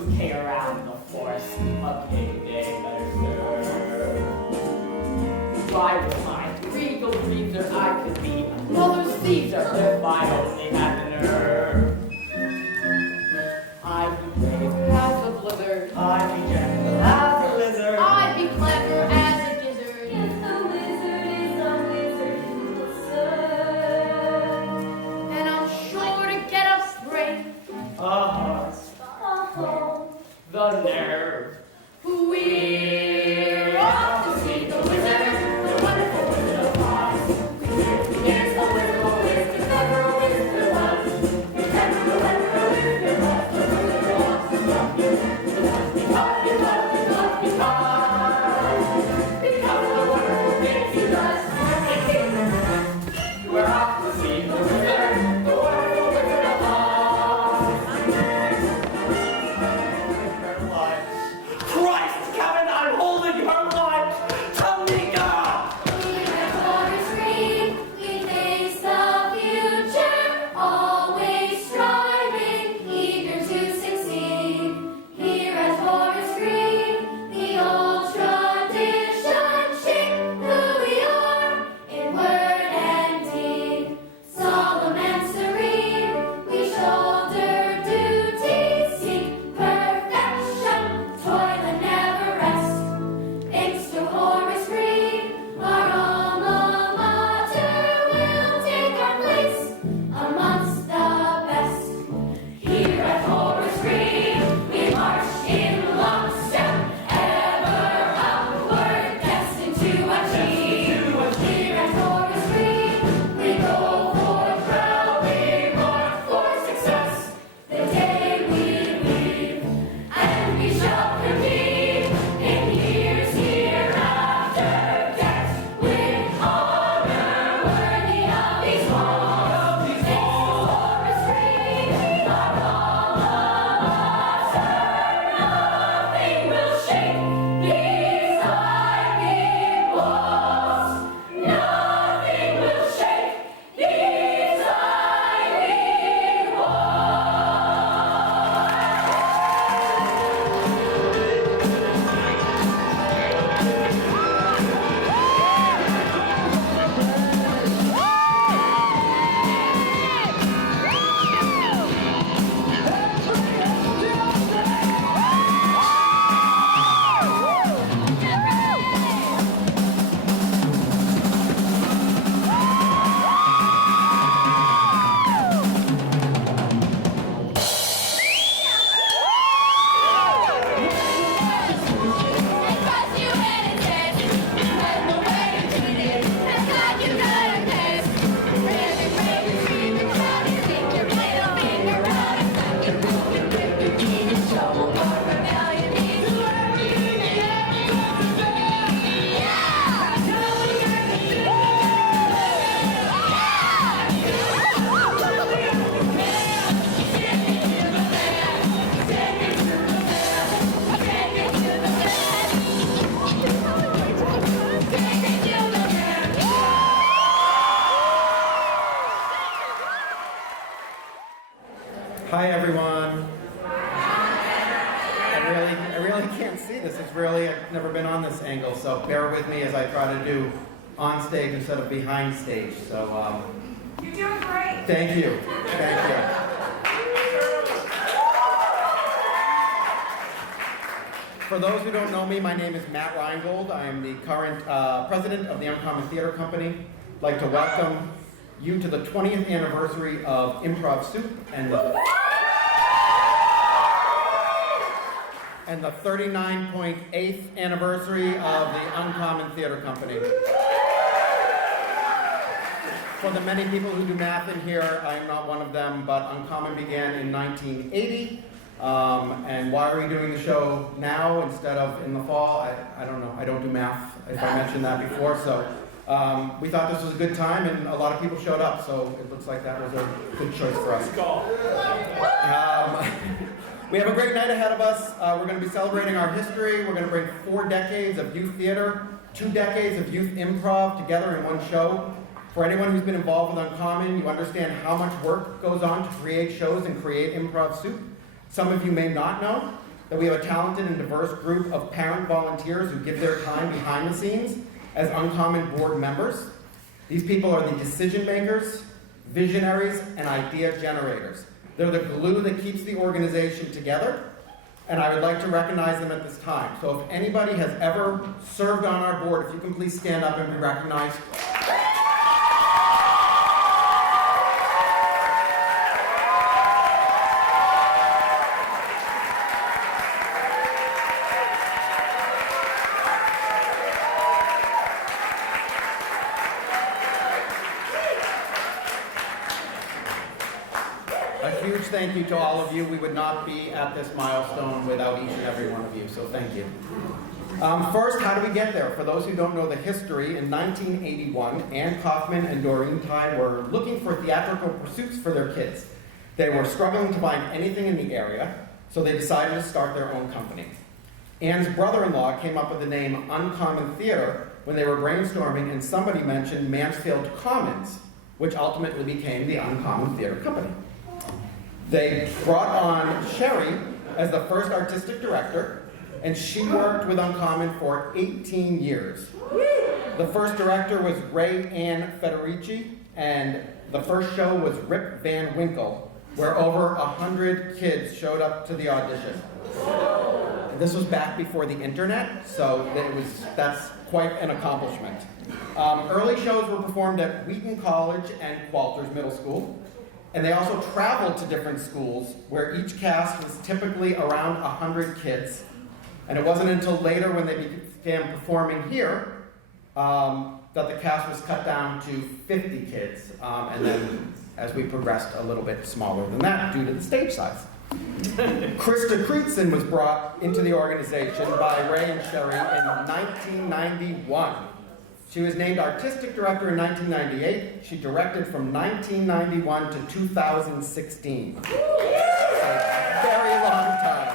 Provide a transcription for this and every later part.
who came around the force of king day better serve. If I was my regal Caesar, I could be another Caesar if I only had the nerve. I'd be brave as a blizzard, I'd be gentle as a lizard, I'd be clever as a gizzard. If the wizard is a wizard, he will serve. And I'm sure to get up straight. The nerve. We're off to see the wizard, the wonderful Wizard of Oz. Here's the wizard who is the clever wizard who was. The clever wizard who was the wizard who wants to stop you. Because of the wonderful things he does. We're off to see the wizard, the wonderful Wizard of Oz. Christ, Kevin, I'm holding her life! Tamika! We are Forest Green, we face the future, always striving, eager to succeed. Here at Forest Green, the old tradition shape who we are in word and deed. Solemn and serene, we shoulder duty, seek perfection, toil and never rest. Thanks to Horace Green, our alma mater will take our place amongst the best. Here at Horace Green, we march in lockstep, ever upward, destined to achieve. Here at Horace Green, we go forth proudly, mark for success the day we leave. And we shall compete in years hereafter, decked with honor worthy of these walls. Thanks to Horace Green, our alma mater, nothing will shake these ivy walls. Nothing will shake these ivy Hi everyone. I really can't see this. I've never been on this angle, so bear with me as I try to do on stage instead of behind stage. So You're doing great. thank you. Thank you. For those who don't know me, my name is Matt Reingold. I am the current president of the Uncommon Theater Company. I'd like to welcome you to the 20th anniversary of Improv Soup and the 39.8th anniversary of the Uncommon Theater Company. For the many people who do math in here, I am not one of them, but Uncommon began in 1980. And why are we doing the show now instead of in the fall? I don't know. I don't do math, if I mentioned that before. So we thought this was a good time, and a lot of people showed up, so it looks like that was a good choice for us. We have a great night ahead of us. We're going to be celebrating our history. We're going to bring 4 decades of youth theater, 2 decades of youth improv together in one show. For anyone who's been involved with Uncommon, you understand how much work goes on to create shows and create Improv Soup. Some of you may not know, that we have a talented and diverse group of parent volunteers who give their time behind the scenes as Uncommon board members. These people are the decision makers, visionaries, and idea generators. They're the glue that keeps the organization together, and I would like to recognize them at this time. So if anybody has ever served on our board, if you can please stand up and be recognized. A huge thank you to all of you. We would not be at this milestone without each and every one of you, so thank you. First, how do we get there? For those who don't know the history, in 1981, Ann Kaufman and Doreen Ty were looking for theatrical pursuits for their kids. They were struggling to find anything in the area, so they decided to start their own company. Ann's brother-in-law came up with the name Uncommon Theater when they were brainstorming, and somebody mentioned Mansfield Commons, which ultimately became the Uncommon Theater Company. They brought on Sherry as the first artistic director, and she worked with Uncommon for 18 years. The first director was Ray Ann Federici, and the first show was Rip Van Winkle, where over 100 kids showed up to the audition. And this was back before the internet, so that's quite an accomplishment. Early shows were performed at Wheaton College and Walters Middle School. And they also traveled to different schools where each cast was typically around 100 kids. And it wasn't until later when they began performing here that the cast was cut down to 50 kids. And then as we progressed a little bit smaller than that due to the stage size. Krista Kreetzin was brought into the organization by Ray and Sherry in 1991. She was named artistic director in 1998. She directed from 1991 to 2016. A very long time.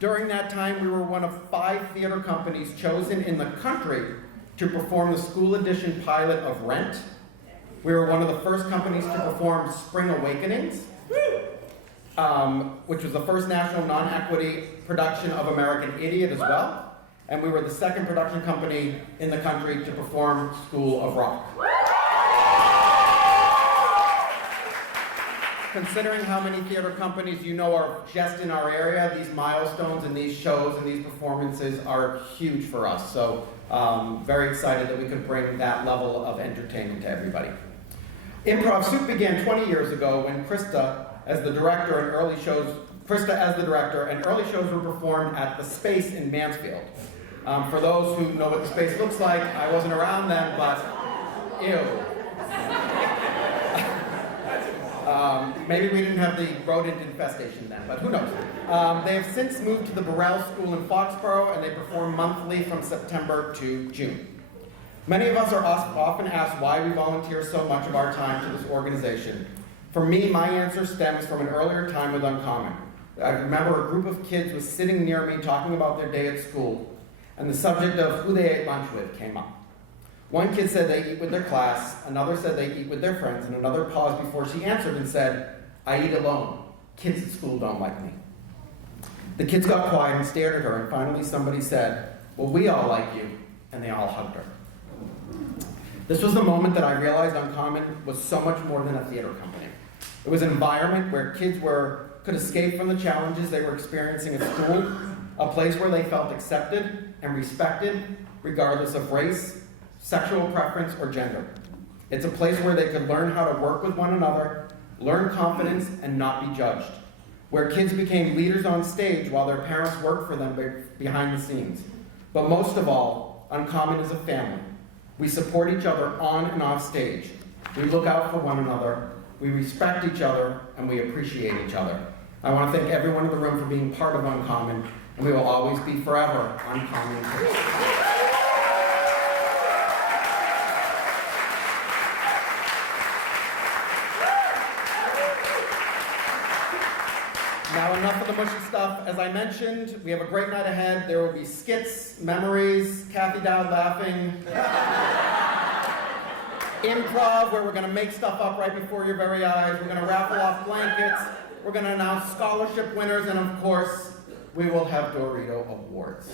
During that time, we were one of 5 theater companies chosen in the country to perform the school edition pilot of Rent. We were one of the first companies to perform Spring Awakenings, which was the first national non-equity production of American Idiot as well. And we were the second production company in the country to perform School of Rock. Considering how many theater companies you know are just in our area, these milestones and these shows and these performances are huge for us. So very excited that we could bring that level of entertainment to everybody. Improv Soup began 20 years ago when Krista as the director and early shows were performed at the Space in Mansfield. For those who know what the Space looks like, I wasn't around then, but ew. Maybe we didn't have the rodent infestation then, but who knows. They have since moved to the Burrell School in Foxboro, and they perform monthly from September to June. Many of us are often asked why we volunteer so much of our time to this organization. For me, my answer stems from an earlier time with Uncommon. I remember a group of kids was sitting near me talking about their day at school, and the subject of who they ate lunch with came up. One kid said they eat with their class, another said they eat with their friends, and another paused before she answered and said, I eat alone. Kids at school don't like me. The kids got quiet and stared at her, and finally somebody said, well, we all like you, and they all hugged her. This was the moment that I realized Uncommon was so much more than a theater company. It was an environment where kids could escape from the challenges they were experiencing at school, a place where they felt accepted and respected, regardless of race, sexual preference, or gender. It's a place where they could learn how to work with one another, learn confidence, and not be judged. Where kids became leaders on stage while their parents worked for them behind the scenes. But most of all, Uncommon is a family. We support each other on and off stage. We look out for one another, we respect each other, and we appreciate each other. I want to thank everyone in the room for being part of Uncommon, and we will always be forever Uncommon. Now enough of the mushy stuff. As I mentioned, we have a great night ahead. There will be skits, memories, Kathy Dowd laughing, improv, where we're going to make stuff up right before your very eyes. We're going to raffle off blankets. we're going to announce scholarship winners, and of course, we will have Dorito Awards.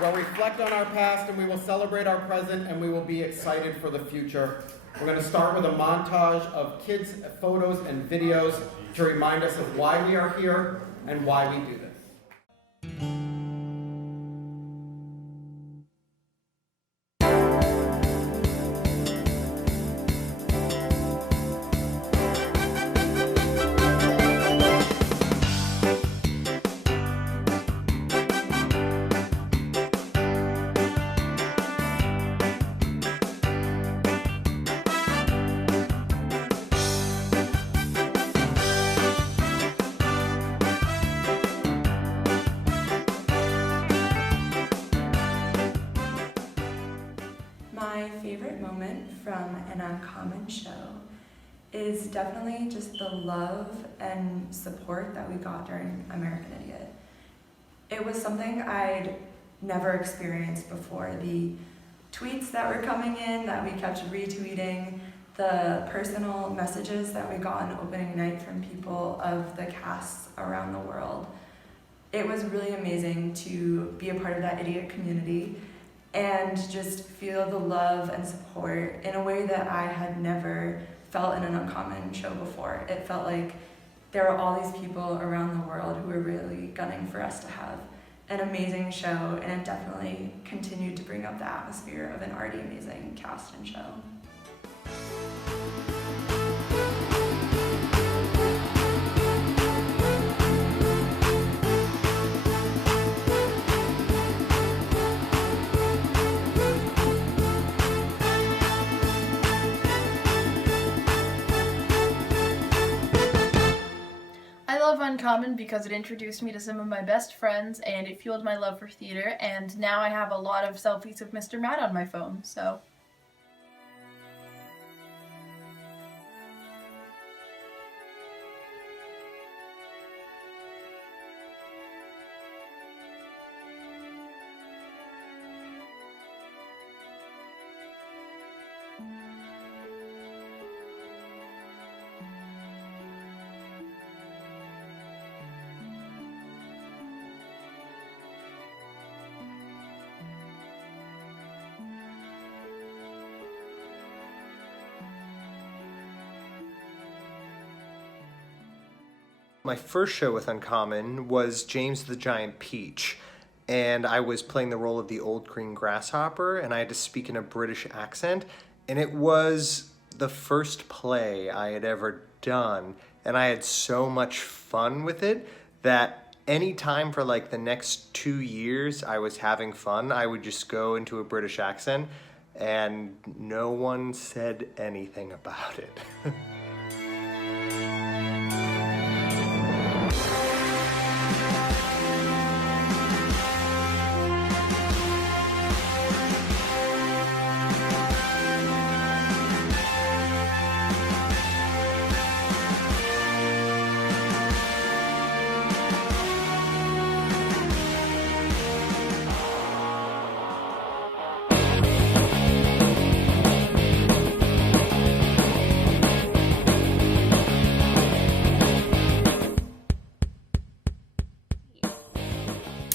We'll reflect on our past, and we will celebrate our present, and we will be excited for the future. We're going to start with a montage of kids' photos and videos to remind us of why we are here and why we do this. My favorite moment from an Uncommon show is definitely just the love and support that we got during American Idiot. It was something I'd never experienced before. The tweets that were coming in that we kept retweeting, the personal messages that we got on opening night from people of the casts around the world. It was really amazing to be a part of that idiot community and just feel the love and support in a way that I had never felt in an Uncommon show before. It felt like there were all these people around the world who were really gunning for us to have an amazing show, and it definitely continued to bring up the atmosphere of an already amazing cast and show. I love Uncommon because it introduced me to some of my best friends and it fueled my love for theater, and now I have a lot of selfies of Mr. Matt on my phone, so. My first show with Uncommon was James the Giant Peach, and I was playing the role of the old green grasshopper, and I had to speak in a British accent, and it was the first play I had ever done, and I had so much fun with it that any time for like the next 2 years I was having fun, I would just go into a British accent, and no one said anything about it.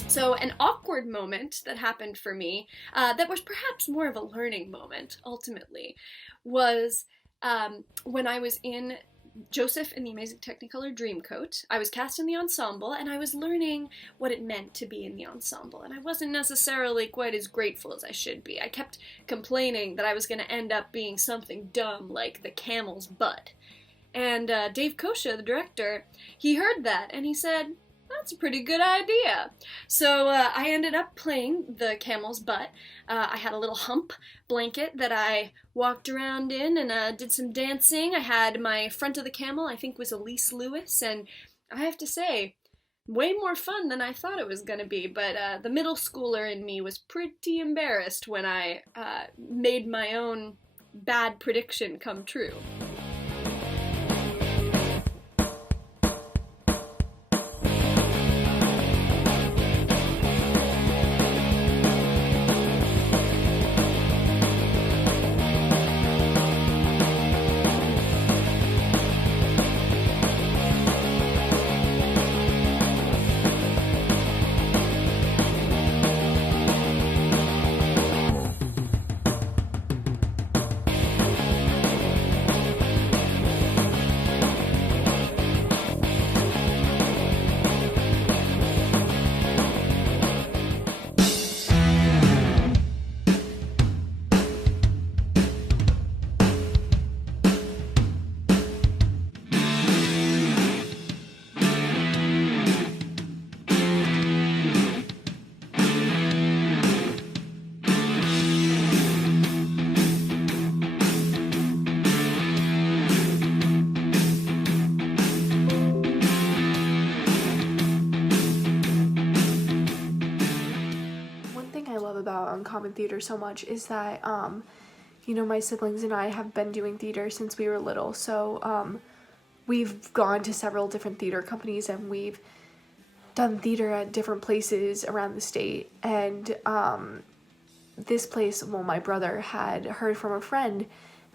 So an awkward moment that happened for me, that was perhaps more of a learning moment, ultimately, was when I was in Joseph and the Amazing Technicolor Dreamcoat. I was cast in the ensemble, and I was learning what it meant to be in the ensemble, and I wasn't necessarily quite as grateful as I should be. I kept complaining that I was going to end up being something dumb like the camel's butt. And Dave Kosha, the director, he heard that, and he said, "That's a pretty good idea." So I ended up playing the camel's butt. I had a little hump blanket that I walked around in and did some dancing. I had my front of the camel, I think was Elise Lewis, and I have to say, way more fun than I thought it was going to be, but the middle schooler in me was pretty embarrassed when I made my own bad prediction come true. Uncommon Theater so much is that, you know, my siblings and I have been doing theater since we were little. So we've gone to several different theater companies and we've done theater at different places around the state. And this place, well, my brother had heard from a friend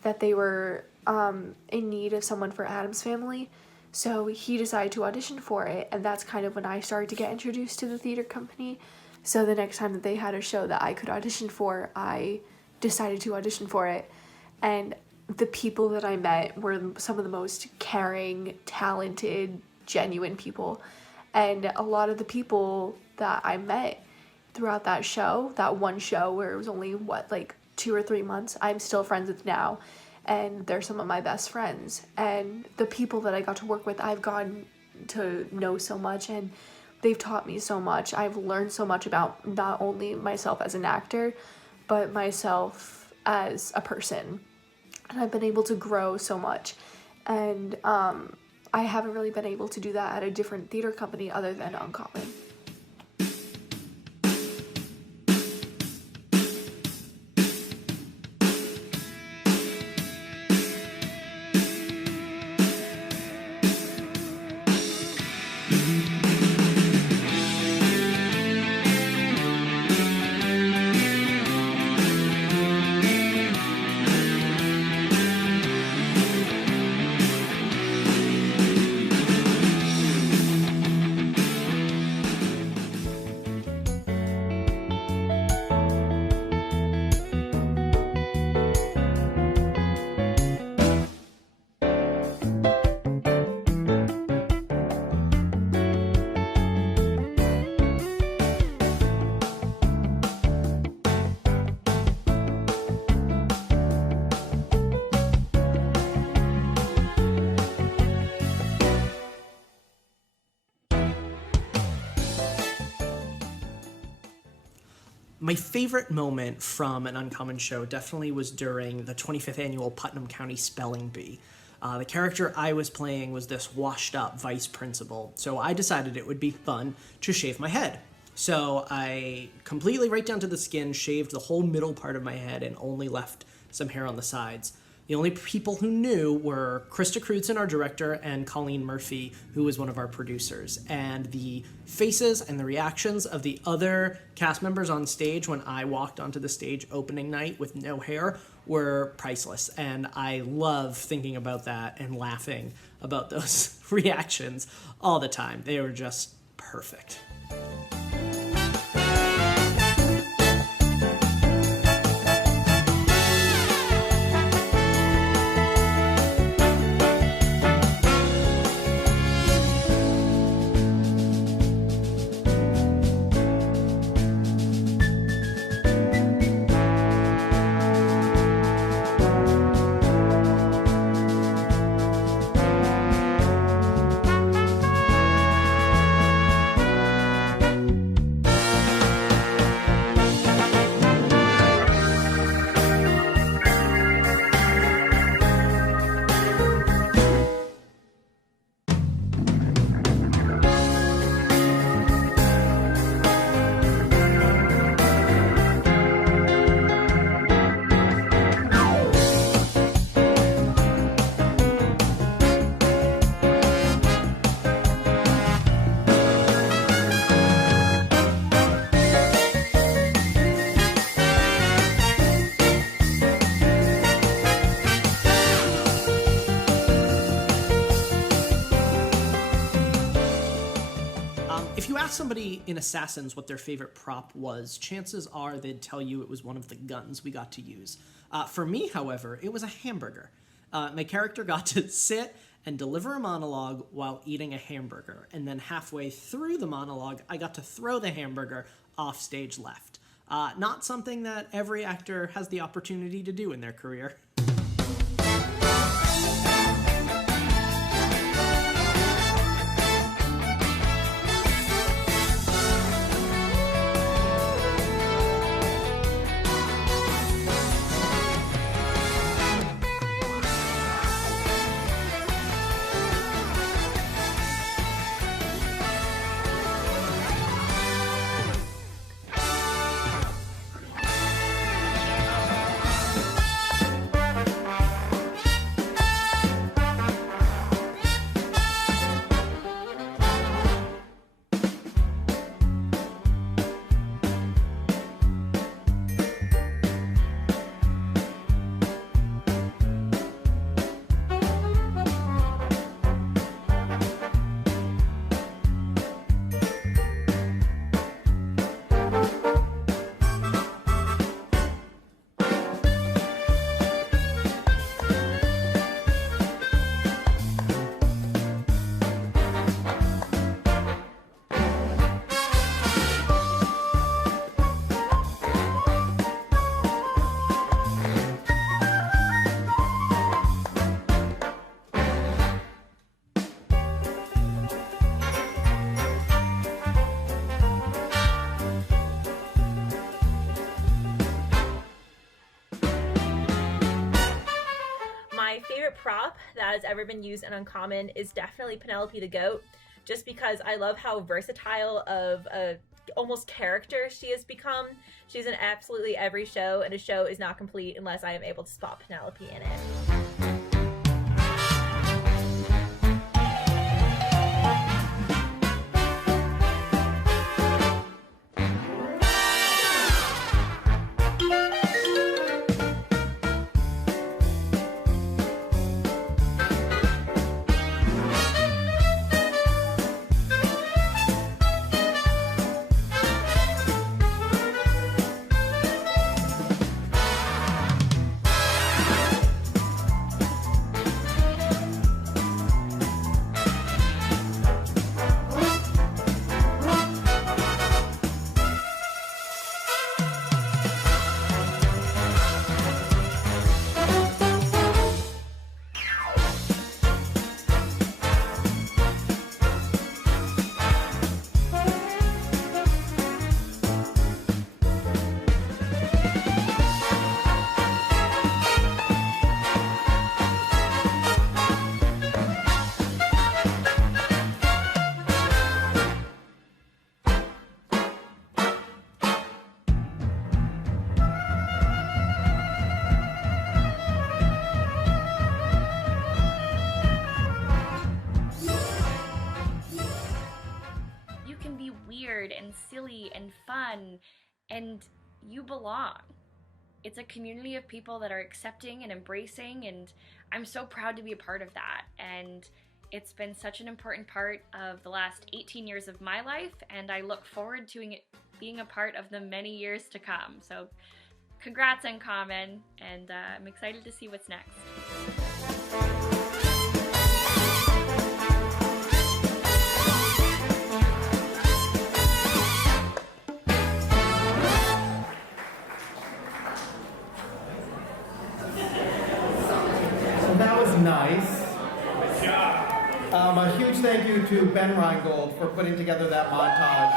that they were in need of someone for Addams Family. So he decided to audition for it, and that's kind of when I started to get introduced to the theater company. So the next time that they had a show that I could audition for, I decided to audition for it. And the people that I met were some of the most caring, talented, genuine people. And a lot of the people that I met throughout that show, that one show where it was only, 2 or 3 months, I'm still friends with now. And they're some of my best friends. And the people that I got to work with, I've gotten to know so much, and they've taught me so much. I've learned so much about not only myself as an actor, but myself as a person. And I've been able to grow so much. And I haven't really been able to do that at a different theater company other than Uncommon. My favorite moment from an Uncommon show definitely was during the 25th annual Putnam County Spelling Bee. The character I was playing was this washed-up vice principal, so I decided it would be fun to shave my head. So I completely, right down to the skin, shaved the whole middle part of my head and only left some hair on the sides. The only people who knew were Krista Crutzen, our director, and Colleen Murphy, who was one of our producers. And the faces and the reactions of the other cast members on stage when I walked onto the stage opening night with no hair were priceless. And I love thinking about that and laughing about those reactions all the time. They were just perfect. Somebody in Assassins what their favorite prop was, chances are they'd tell you it was one of the guns we got to use. For me, however, it was a hamburger. My character got to sit and deliver a monologue while eating a hamburger, and then halfway through the monologue, I got to throw the hamburger off stage left. Not something that every actor has the opportunity to do in their career. favorite prop that has ever been used in Uncommon is definitely Penelope the goat, just because I love how versatile of a almost character she has become. She's in absolutely every show, and a show is not complete unless I am able to spot Penelope in it. And silly and fun, and you belong. It's a community of people that are accepting and embracing, and I'm so proud to be a part of that. And it's been such an important part of the last 18 years of my life, and I look forward to it being a part of the many years to come. So congrats, Uncommon, and I'm excited to see what's next. That was nice. Good job. A huge thank you to Ben Reingold for putting together that montage.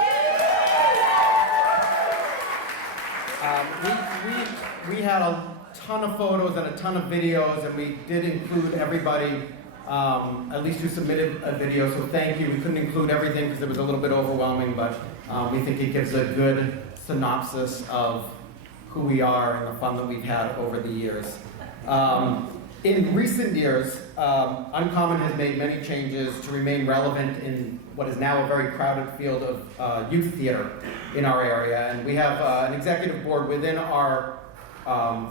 We had a ton of photos and a ton of videos, and we did include everybody, at least who submitted a video, so thank you. We couldn't include everything because it was a little bit overwhelming, but we think it gives a good synopsis of who we are and the fun that we've had over the years. In recent years, Uncommon has made many changes to remain relevant in what is now a very crowded field of youth theater in our area. And we have an executive board within our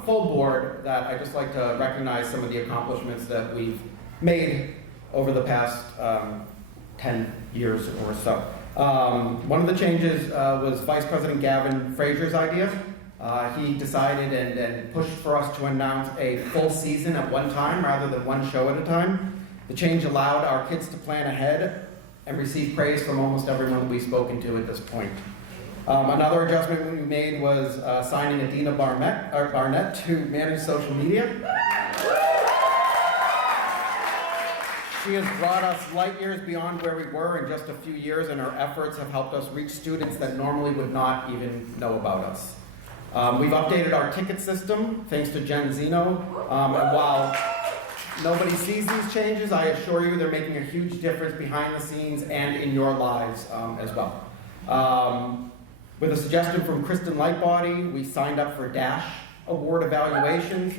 full board that I'd just like to recognize some of the accomplishments that we've made over the past 10 years or so. One of the changes was Vice President Gavin Frazier's idea. He decided and pushed for us to announce a full season at one time rather than one show at a time. The change allowed our kids to plan ahead and receive praise from almost everyone that we've spoken to at this point. Another adjustment we made was signing Adina Barnett to manage social media. She has brought us light years beyond where we were in just a few years, and her efforts have helped us reach students that normally would not even know about us. We've updated our ticket system, thanks to Jen Zeno, and while nobody sees these changes, I assure you they're making a huge difference behind the scenes and in your lives as well. With a suggestion from Kristen Lightbody, we signed up for DASH award evaluations,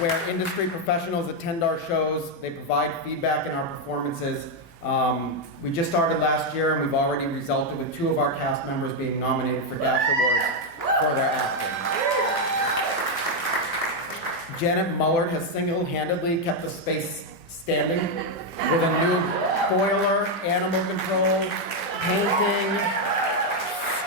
where industry professionals attend our shows. They provide feedback in our performances. We just started last year, and we've already resulted with 2 of our cast members being nominated for DASH awards for their acting. Janet Mullard has single-handedly kept the space standing with a new boiler, animal control, painting,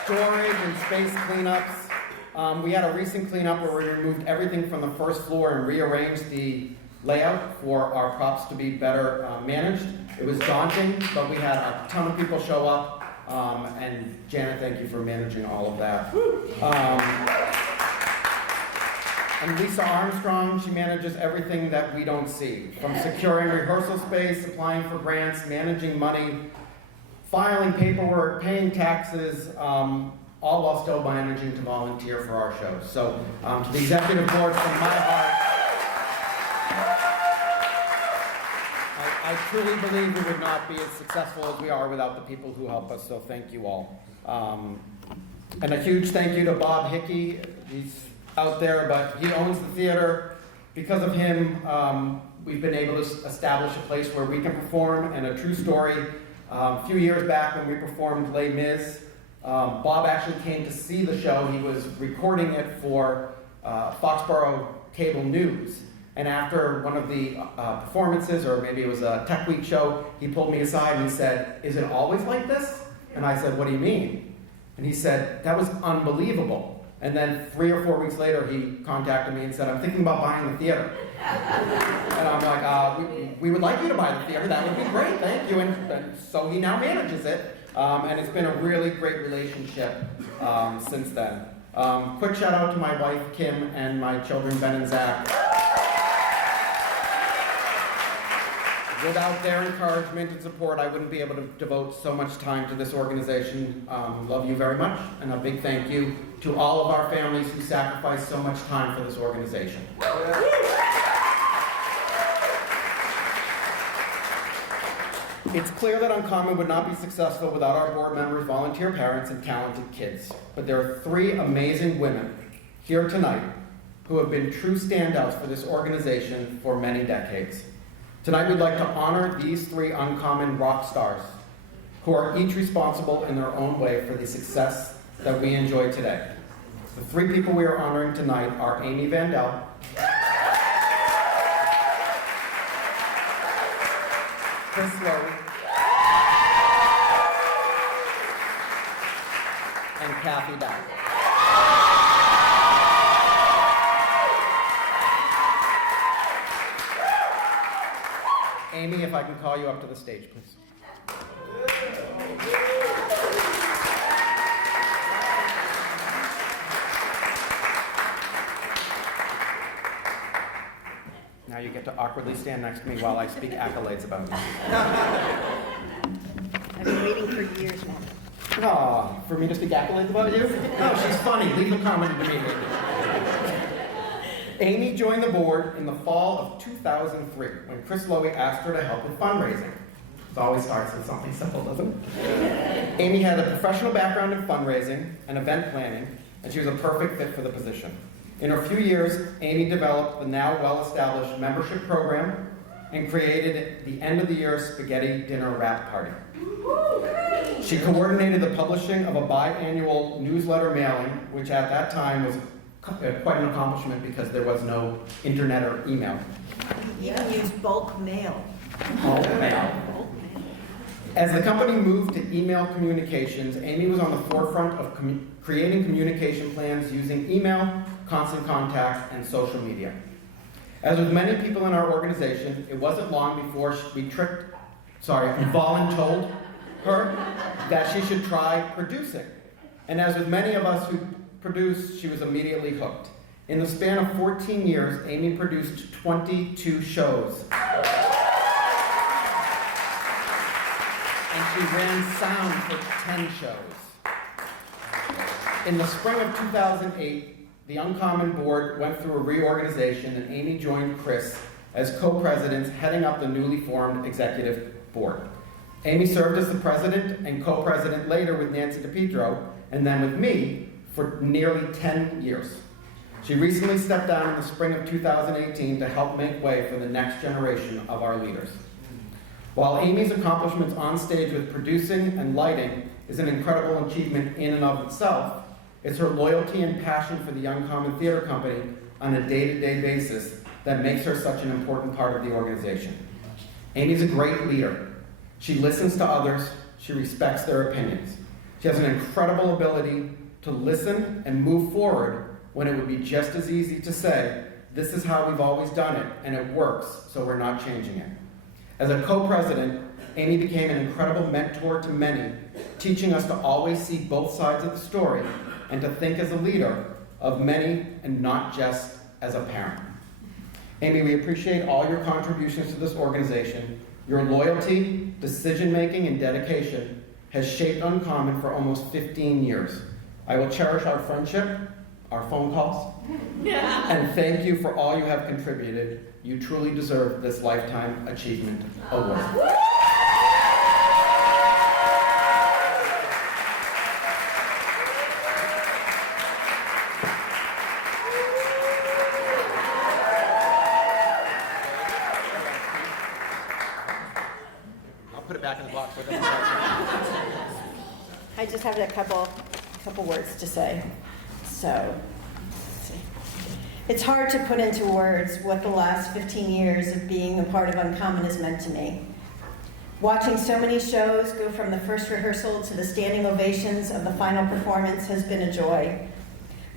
storage, and space cleanups. We had a recent cleanup where we removed everything from the first floor and rearranged the layout for our props to be better managed. It was daunting, but we had a ton of people show up, and Janet, thank you for managing all of that. And Lisa Armstrong, she manages everything that we don't see, from securing rehearsal space, applying for grants, managing money, filing paperwork, paying taxes, all while still managing to volunteer for our shows. So to the executive board, from my heart, I truly believe we would not be as successful as we are without the people who help us, so thank you all. And a huge thank you to Bob Hickey. He's out there, but he owns the theater. Because of him, we've been able to establish a place where we can perform, and a true story. A few years back when we performed Les Mis, Bob actually came to see the show. He was recording it for Foxboro Cable News. And after one of the performances, or maybe it was a Tech Week show, he pulled me aside and he said, "Is it always like this?" And I said, "What do you mean?" And he said, "That was unbelievable." And then 3 or 4 weeks later, he contacted me and said, "I'm thinking about buying the theater." And I'm like, we would like you to buy the theater. That would be great, thank you. And so he now manages it. And it's been a really great relationship since then. Quick shout out to my wife, Kim, and my children, Ben and Zach. Without their encouragement and support, I wouldn't be able to devote so much time to this organization. Love you very much, and a big thank you to all of our families who sacrifice so much time for this organization. It's clear that Uncommon would not be successful without our board members, volunteer parents, and talented kids. But there are 3 amazing women here tonight who have been true standouts for this organization for many decades. Tonight we'd like to honor these 3 Uncommon rock stars who are each responsible in their own way for the success that we enjoy today. The 3 people we are honoring tonight are Amy Vandell, Chris Lowe, and Kathy Dowd. Amy, if I can call you up to the stage, please. Now you get to awkwardly stand next to me while I speak accolades about you. I've been waiting for years now. Oh, for me to speak accolades about you? Oh, she's funny. Leave the comment to me. Amy joined the board in the fall of 2003 when Chris Lowe asked her to help with fundraising. It always starts with something simple, doesn't it? Amy had a professional background in fundraising and event planning, and she was a perfect fit for the position. In her few years, Amy developed the now well-established membership program and created the end-of-the-year spaghetti dinner wrap party. She coordinated the publishing of a biannual newsletter mailing, which at that time was quite an accomplishment because there was no internet or email. You can use bulk mail. Bulk mail. As the company moved to email communications, Amy was on the forefront of creating communication plans using email, constant contact, and social media. As with many people in our organization, it wasn't long before voluntold her that she should try producing. And as with many of us who produced, she was immediately hooked. In the span of 14 years, Amy produced 22 shows. And she ran sound for 10 shows. In the spring of 2008, the Uncommon board went through a reorganization, and Amy joined Chris as co-presidents, heading up the newly formed executive board. Amy served as the president and co-president later with Nancy DePietro, and then with me for nearly 10 years. She recently stepped down in the spring of 2018 to help make way for the next generation of our leaders. While Amy's accomplishments on stage with producing and lighting is an incredible achievement in and of itself, it's her loyalty and passion for the Uncommon Theater Company on a day-to-day basis that makes her such an important part of the organization. Amy's a great leader. She listens to others. She respects their opinions. She has an incredible ability to listen and move forward when it would be just as easy to say, "This is how we've always done it, and it works, so we're not changing it." As a co-president, Amy became an incredible mentor to many, teaching us to always see both sides of the story and to think as a leader of many and not just as a parent. Amy, we appreciate all your contributions to this organization. Your loyalty, decision-making, and dedication has shaped Uncommon for almost 15 years. I will cherish our friendship, our phone calls, and thank you for all you have contributed. You truly deserve this Lifetime Achievement Award. I'll put it back in the box with it. I just have a couple words to say. So, let's see. It's hard to put into words what the last 15 years of being a part of Uncommon has meant to me. Watching so many shows go from the first rehearsal to the standing ovations of the final performance has been a joy.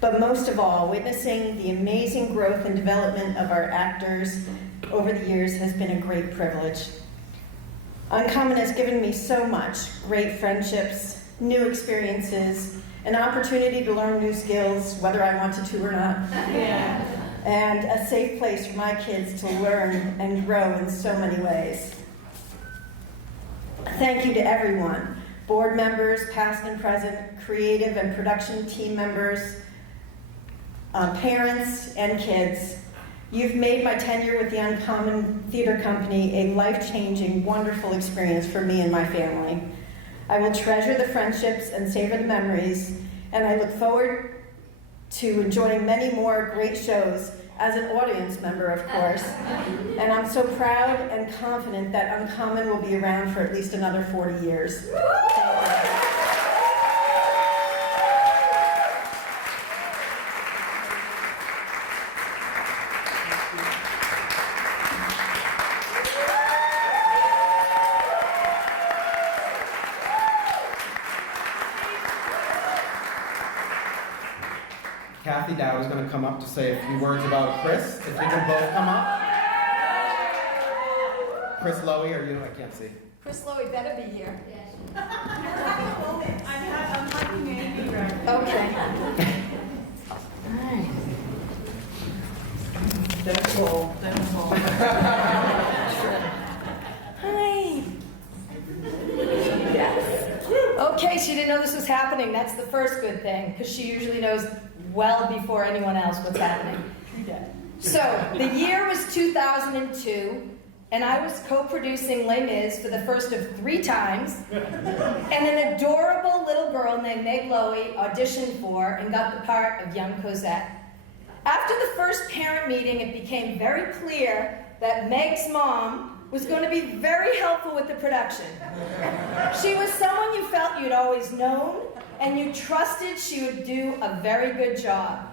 But most of all, witnessing the amazing growth and development of our actors over the years has been a great privilege. Uncommon has given me so much: great friendships, new experiences, an opportunity to learn new skills, whether I wanted to or not, and a safe place for my kids to learn and grow in so many ways. Thank you to everyone, board members, past and present, creative and production team members, parents and kids. You've made my tenure with the Uncommon Theater Company a life-changing, wonderful experience for me and my family. I will treasure the friendships and savor the memories, and I look forward to enjoying many more great shows as an audience member, of course. And I'm so proud and confident that Uncommon will be around for at least another 40 years. Thank you. Kathy Dowd is going to come up to say a few words about Chris. If you can both come up. Chris Lowy, are you? I can't see. Chris Lowy better be here. I'm hugging Amy right now. Okay. Don't fall. Hi. Yes. Okay, she didn't know this was happening. That's the first good thing, because she usually knows well before anyone else what's happening. So, the year was 2002, and I was co-producing Les Mis for the first of 3 times, and an adorable little girl named Meg Lowy auditioned for and got the part of young Cosette. After the first parent meeting, it became very clear that Meg's mom was going to be very helpful with the production. She was someone you felt you'd always known, and you trusted she would do a very good job.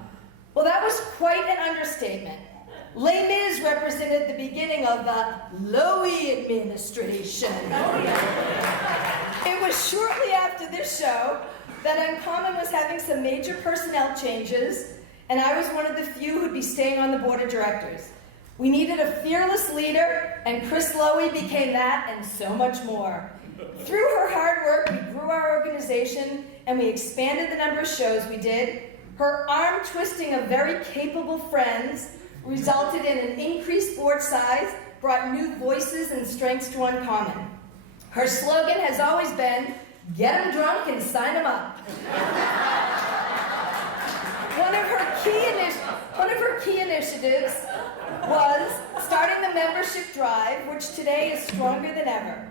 Well, that was quite an understatement. Les Mis represented the beginning of the Lowy administration. It was shortly after this show that Uncommon was having some major personnel changes, and I was one of the few who'd be staying on the board of directors. We needed a fearless leader, and Chris Lowy became that and so much more. Through her hard work, we grew our organization, and we expanded the number of shows we did. Her arm twisting of very capable friends resulted in an increased board size, brought new voices and strengths to Uncommon. Her slogan has always been, "Get 'em drunk and sign 'em up." One of her key initiatives was starting the membership drive, which today is stronger than ever.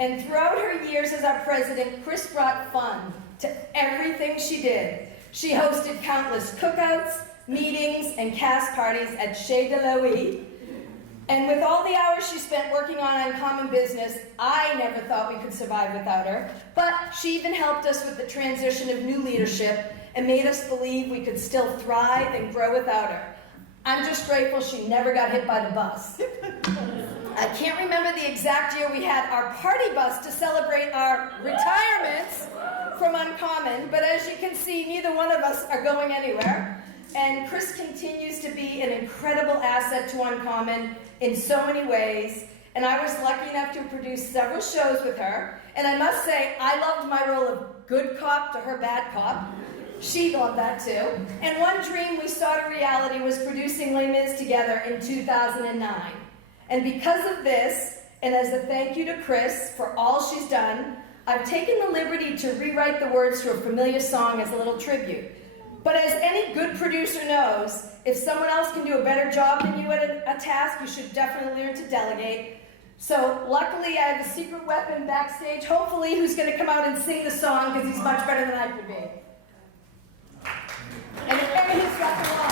And throughout her years as our president, Chris brought fun to everything she did. She hosted countless cookouts, meetings, and cast parties at Chez de Lowy. And with all the hours she spent working on Uncommon business, I never thought we could survive without her. But she even helped us with the transition of new leadership and made us believe we could still thrive and grow without her. I'm just grateful she never got hit by the bus. I can't remember the exact year we had our party bus to celebrate our retirements from Uncommon, but as you can see, neither one of us are going anywhere. And Chris continues to be an incredible asset to Uncommon in so many ways, and I was lucky enough to produce several shows with her, and I must say, I loved my role of good cop to her bad cop. She loved that too. And one dream we saw to reality was producing Les Mis together in 2009. And because of this, and as a thank you to Chris for all she's done, I've taken the liberty to rewrite the words to a familiar song as a little tribute. But as any good producer knows, If someone else can do a better job than you at a task, you should definitely learn to delegate. So luckily I have a secret weapon backstage, hopefully, who's going to come out and sing the song because he's much better than I could be. And he's rock and roll.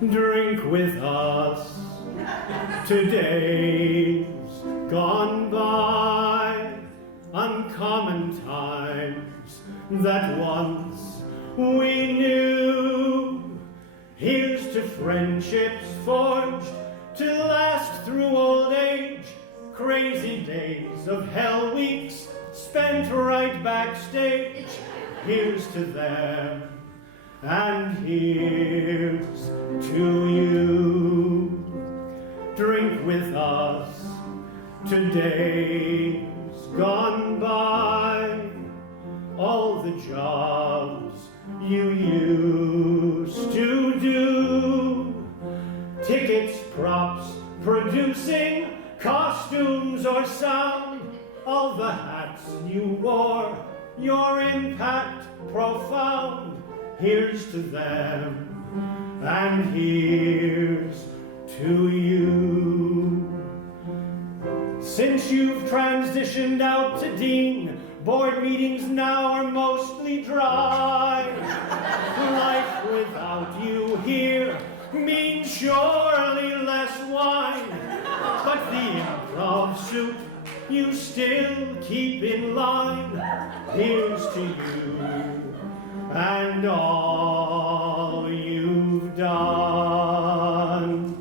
Drink with us today's gone by, uncommon times that once we knew. Here's to friendships forged to last through old age, crazy days of hell weeks spent right backstage. Here's to them, and here's to you. Drink with us today's gone by, all the jobs you used to do, tickets, props, producing, costumes or sound, all the hats you wore, your impact profound. Here's to them, and here's to you. Since you've transitioned out to dean, board meetings now are mostly dry. Life without you here means surely less wine. But the Improv Soup you still keep in line. Here's to you and all you've done.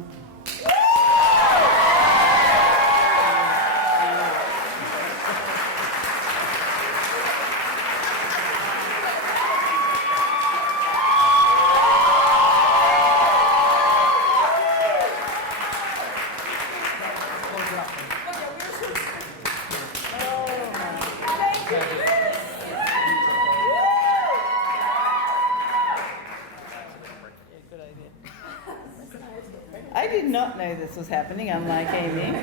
I did not know this was happening, unlike Amy.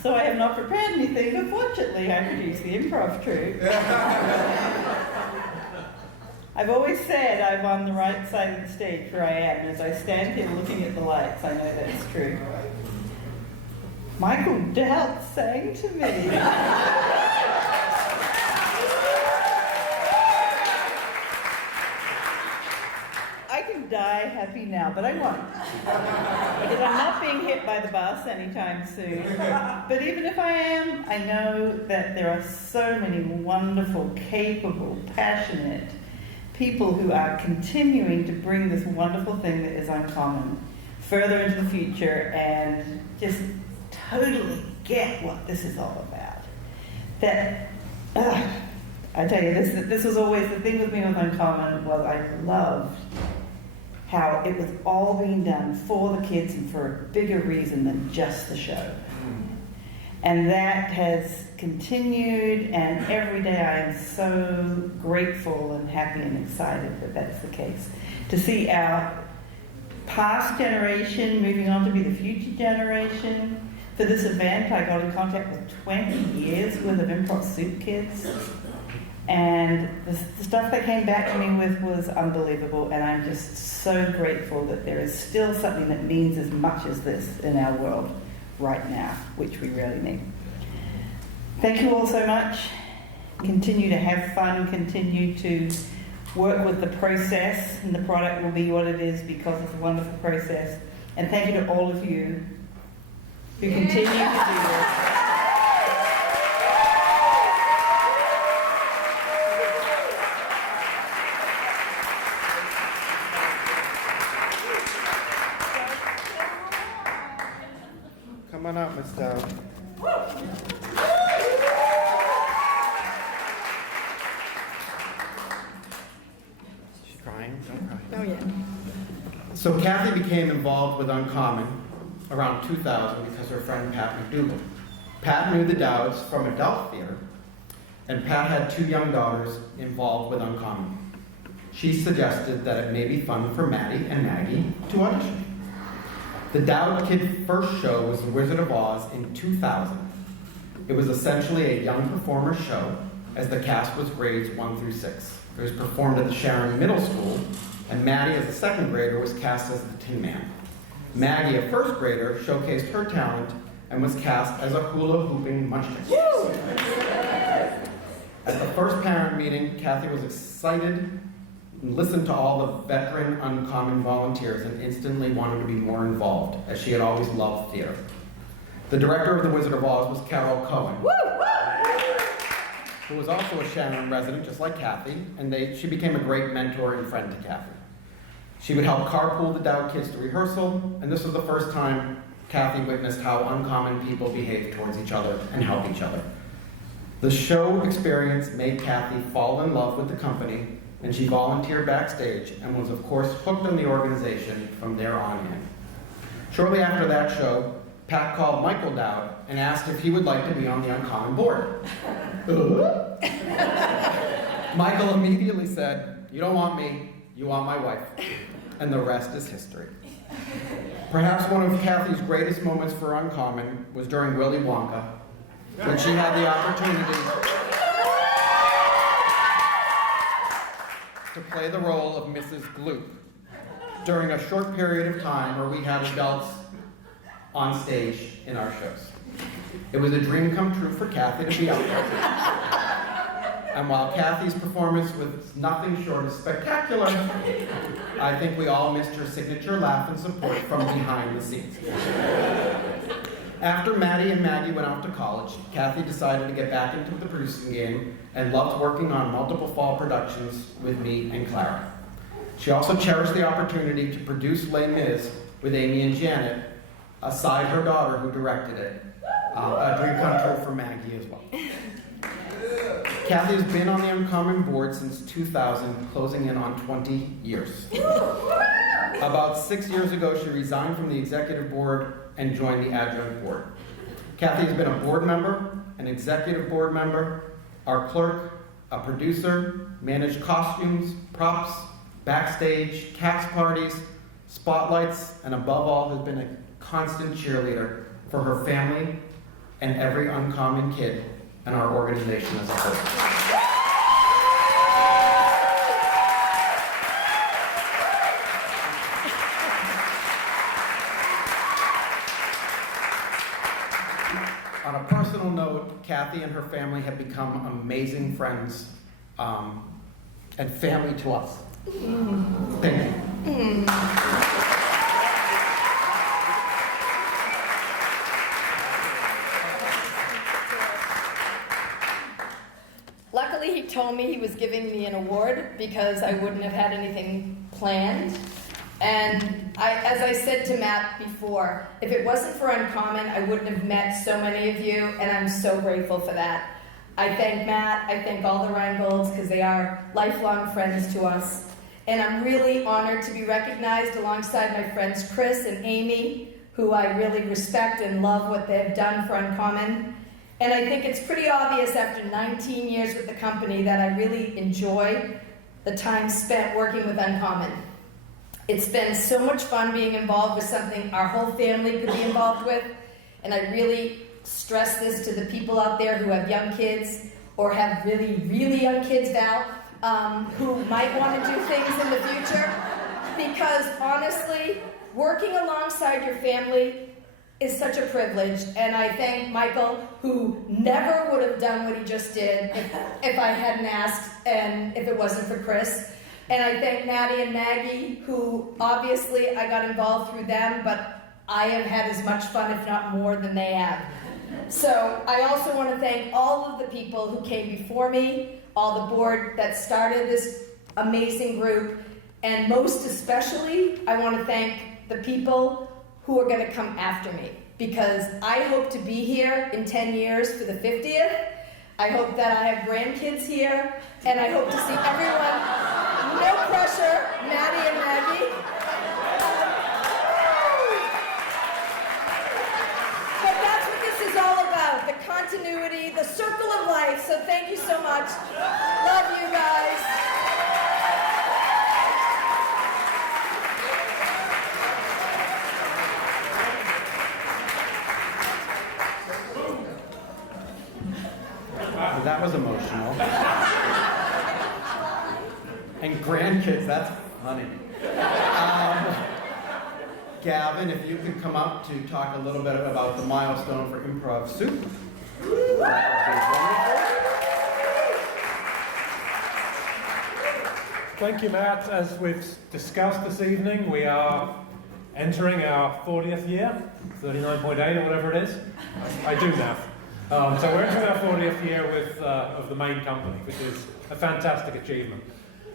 So I have not prepared anything, but fortunately I produced the improv troupe. I've always said I'm on the right side of the stage where I am, and as I stand here looking at the lights, I know that's true. Michael Dell sang to me. I can die happy now, but I won't. Because I'm not being hit by the bus anytime soon. But even if I am, I know that there are so many wonderful, capable, passionate people who are continuing to bring this wonderful thing that is uncommon further into the future and just totally get what this is all about. That, I tell you, this was always the thing with me with Uncommon, was I loved how it was all being done for the kids and for a bigger reason than just the show. And that has continued, and every day I am so grateful and happy and excited that that's the case. To see our past generation moving on to be the future generation. For this event, I got in contact with 20 years worth of Improv Soup kids. And the stuff they came back to me with was unbelievable, and I'm just so grateful that there is still something that means as much as this in our world right now, which we really need. Thank you all so much. Continue to have fun, continue to work with the process, and the product will be what it is because it's a wonderful process. And thank you to all of you who continue to do this. Come on up, Miss Dowd. She's crying? Don't cry. Oh, yeah. So Kathy became involved with Uncommon around 2000 because her friend Pat McDougal. Pat knew the Dowds from adult theater, and Pat had 2 young daughters involved with Uncommon. she suggested that it may be fun for Maddie and Maggie to audition. The Dowd Kid first show was The Wizard of Oz in 2000. It was essentially a young performer show, as the cast was grades 1 through 6. It was performed at the Sharon Middle School, and Maddie, as a second grader, was cast as the Tin Man. Maggie, a first grader, showcased her talent and was cast as a hula hooping munchkin. At the first parent meeting, Kathy was excited and listened to all the veteran Uncommon volunteers and instantly wanted to be more involved, as she had always loved theater. The director of The Wizard of Oz was Carol Cohen, who was also a Sharon resident, just like Kathy, and she became a great mentor and friend to Kathy. She would help carpool the Dowd kids to rehearsal, and this was the first time Kathy witnessed how uncommon people behave towards each other and help each other. The show experience made Kathy fall in love with the company, and she volunteered backstage and was, of course, hooked on the organization from there on in. Shortly after that show, Pat called Michael Dowd and asked if he would like to be on the Uncommon board. Michael immediately said, "You don't want me, you want my wife." And the rest is history. Perhaps one of Kathy's greatest moments for Uncommon was during Willy Wonka, when she had the opportunity to play the role of Mrs. Gloop during a short period of time where we had adults on stage in our shows. It was a dream come true for Kathy to be out there. And while Kathy's performance was nothing short of spectacular, I think we all missed her signature laugh and support from behind the scenes. After Maddie and Maggie went off to college, Kathy decided to get back into the producing game and loved working on multiple fall productions with me and Clara. She also cherished the opportunity to produce Les Mis with Amy and Janet, aside her daughter who directed it. A dream come true for Maggie as well. Kathy has been on the Uncommon board since 2000, closing in on 20 years. About 6 years ago, she resigned from the executive board and joined the adjunct board. Kathy has been a board member, an executive board member, our clerk, a producer, managed costumes, props, backstage, cast parties, spotlights, and above all has been a constant cheerleader for her family and every Uncommon kid and our organization as a whole. On a personal note, Kathy and her family have become amazing friends and family to us. Thank you. Luckily, he told me he was giving me an award because I wouldn't have had anything planned. And as I said to Matt before, if it wasn't for Uncommon, I wouldn't have met so many of you, and I'm so grateful for that. I thank Matt, I thank all the Rheingolds, because they are lifelong friends to us. And I'm really honored to be recognized alongside my friends Chris and Amy, who I really respect and love what they've done for Uncommon. And I think it's pretty obvious after 19 years with the company that I really enjoy the time spent working with Uncommon. It's been so much fun being involved with something our whole family could be involved with, and I really stress this to the people out there who have young kids or have really, really young kids now who might want to do things in the future, because honestly, working alongside your family is such a privilege, and I thank Michael, who never would have done what he just did if I hadn't asked and if it wasn't for Chris. And I thank Maddie and Maggie, who obviously I got involved through them, but I have had as much fun, if not more, than they have. So I also want to thank all of the people who came before me, all the board that started this amazing group, and most especially, I want to thank the people who are going to come after me, because I hope to be here in 10 years for the 50th. I hope that I have grandkids here, and I hope to see everyone. No pressure, Maddie and Maggie. But that's what this is all about, the continuity, the circle of life. So thank you so much. Love you guys. Yeah, that was emotional. And grandkids, that's funny. Gavin, if you could come up to talk a little bit about the milestone for Improv Soup. Thank you, Matt. As we've discussed this evening, we are entering our 40th year, 39.8 or whatever it is. I do math. So we're entering our 40th year of the main company, which is a fantastic achievement.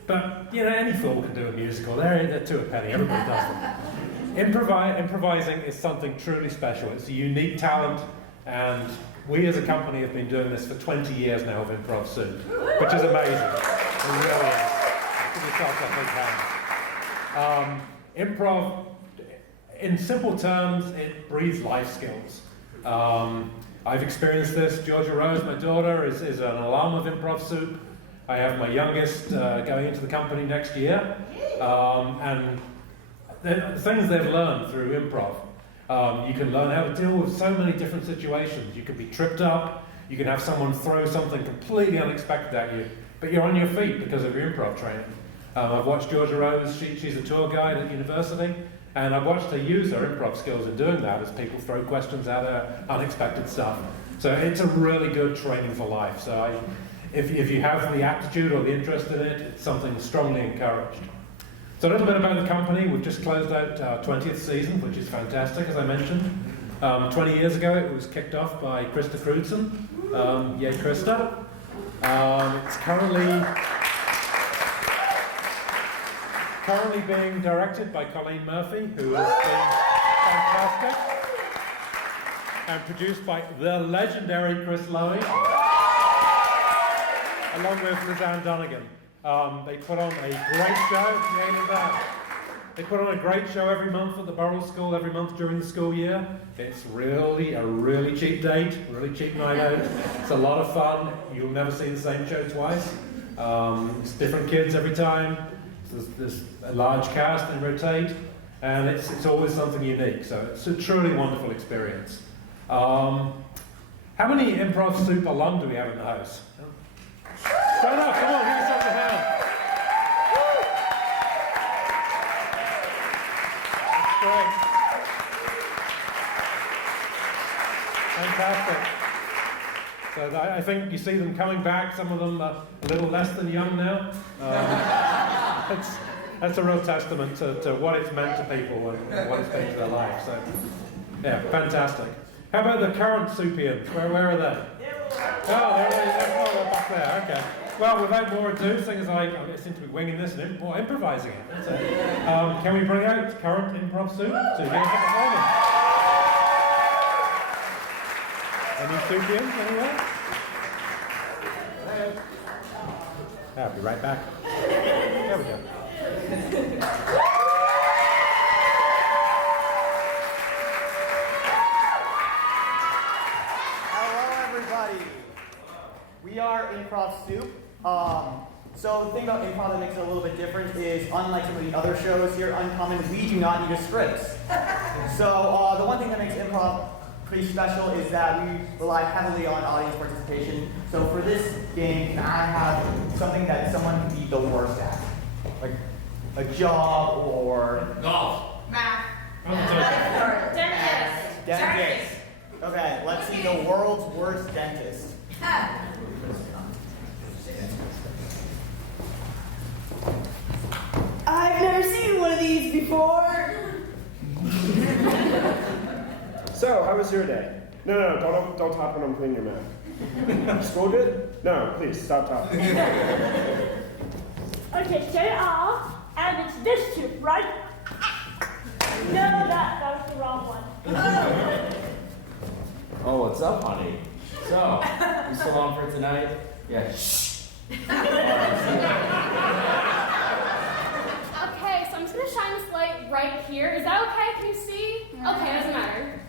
But, you know, any fool can do a musical. They're two a penny. Everybody does them. Improvising is something truly special. It's a unique talent, and we as a company have been doing this for 20 years now with Improv Soup, which is amazing. It really is. Give yourself a big hand. Improv, in simple terms, it breeds life skills. I've experienced this. Georgia Rose, my daughter, is an alum of Improv Soup. I have my youngest going into the company next year. And the things they've learned through improv. You can learn how to deal with so many different situations. You can be tripped up. You can have someone throw something completely unexpected at you, but you're on your feet because of your improv training. I've watched Georgia Rose. She's a tour guide at university. And I've watched her use her improv skills in doing that as people throw questions at her, unexpected stuff. So it's a really good training for life. So if you have the aptitude or the interest in it, it's something strongly encouraged. So a little bit about the company. We've just closed out our 20th season, which is fantastic, as I mentioned. 20 years ago, it was kicked off by Krista Crudson. Yay, Krista. It's currently being directed by Colleen Murphy, who has been fantastic, and produced by the legendary Chris Lowy, along with Lizanne Donegan. They put on a great show. They put on a great show every month at the Burrell School, every month during the school year. It's really a really cheap date, really cheap night out. It's a lot of fun. You'll never see the same show twice. It's different kids every time. There's a large cast and rotate, and it's always something unique. So it's a truly wonderful experience. How many Improv Soup alum do we have in the house? Stand up, come on, give yourself a hand. That's great. Fantastic. So I think you see them coming back, some of them are a little less than young now. That's a real testament to what it's meant to people and what it's meant to their life. So, yeah, fantastic. How about the current Soupians? Where are they? Oh, they're back there, okay. Well, without more ado, seeing as I seem to be winging this and improvising it, so, can we bring out current Improv Soup to give us a performance? Any Soupians anywhere? I'll be right back. There we go. Hello, everybody. We are Improv Soup. So the thing about improv that makes it a little bit different is, unlike some of the other shows here at Uncommon, we do not need a script. So the one thing that makes improv pretty special is that we rely heavily on audience participation. So for this game, can I have something that someone can be the worst at? Like a job or golf. Math. Dentist. Dentist. Okay, let's see the world's worst dentist. I've never seen one of these before. So, how was your day? No, don't talk when I'm cleaning your mouth. School good? No, please, stop talking. Okay, shut it off, and it's this tooth, right? No, that was the wrong one. Oh, what's up, honey? So, you still on for tonight? Yeah. Okay, so I'm just gonna shine this light right here. Is that okay? Can you see? Okay, doesn't matter.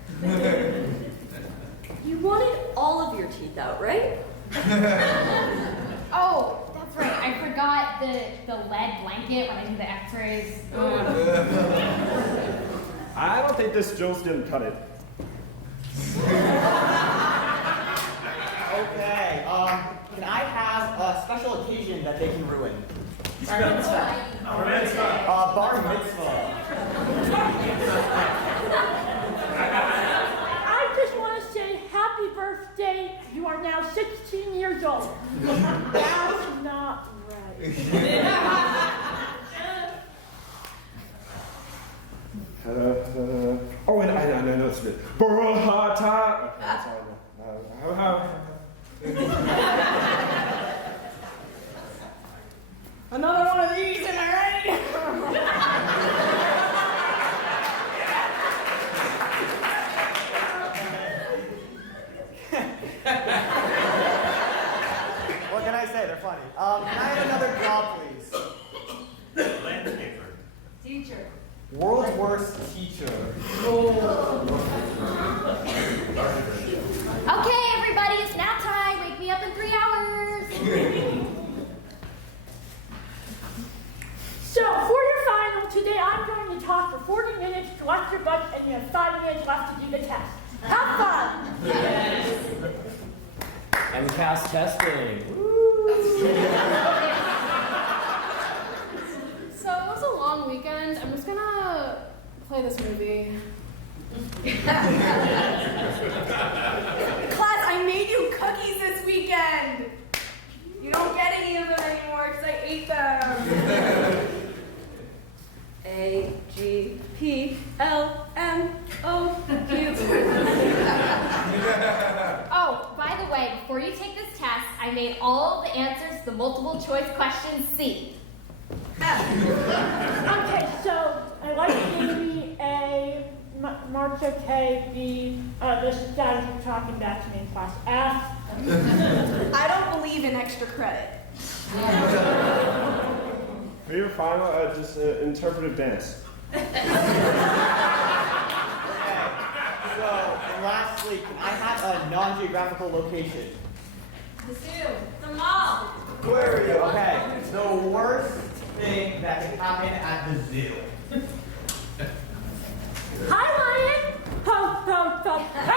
You wanted all of your teeth out, right? Oh, that's right. I forgot the lead blanket when I did the x-rays. I don't think this Jules didn't cut it. Okay, can I have a special occasion that they can ruin? Bar mitzvah. Bar mitzvah. Bar mitzvah. I just want to say happy birthday. You are now 16 years old. That's not right. Oh, and I know it's a bit. Burrata. Okay, that's horrible. Another one of these, am I right? What can I say? They're funny. Can I have another job, please? Landscaper. Teacher. World's worst teacher. Okay, everybody, it's nap time. Wake me up in 3 hours. So, for your final, today I'm going to talk for 40 minutes, collect your butts, and you have 5 minutes left to do the test. Have fun! MCAS testing. So it was a long weekend. I'm just gonna play this movie. Class, I made you cookies this weekend. You don't get any of them anymore because I ate them. A-G-P-L-M-O-U. Oh, by the way, before you take this test, I made all of the answers to the multiple choice question C. Okay, so I like Amy, A, Mark's okay, B, this is guys are talking back to me in class, F. I don't believe in extra credit. For your final, just interpretive dance. Okay. So, and lastly, can I have a non-geographical location? The zoo. The mall. Aquarium. Okay. The worst thing that can happen at the zoo. Hi, Lion! Ho, ho, ho. Ah!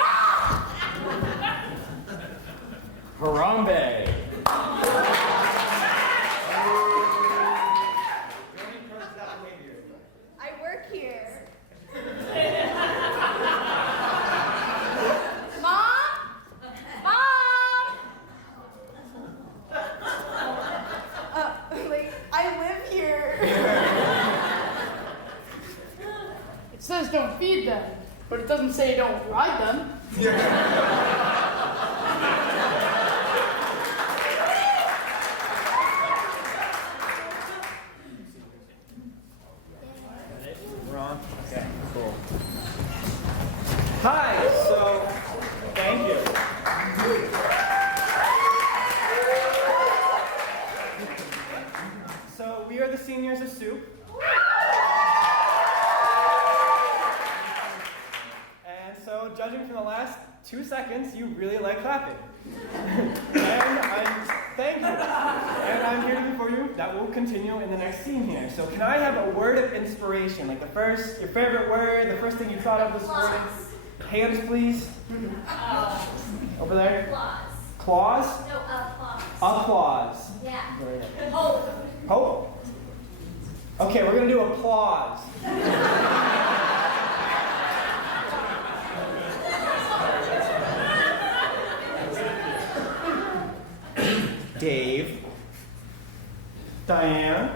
Harambe. I work here. Mom? Mom? I live here. It says don't feed them, but it doesn't say don't ride them. We're on? Okay, cool. Hi, so, thank you. So, we are the seniors of Soup. And so, judging from the last 2 seconds, you really like clapping. Thank you. And I'm here to for you. That will continue in the next scene here. So can I have a word of inspiration? Like your favorite word, the first thing you thought of this morning? Hands, please. Over there. Claws. Claws? No, applause. Applause. Yeah. Very good. Hope. Hope? Okay, we're going to do applause. Dave. Diane.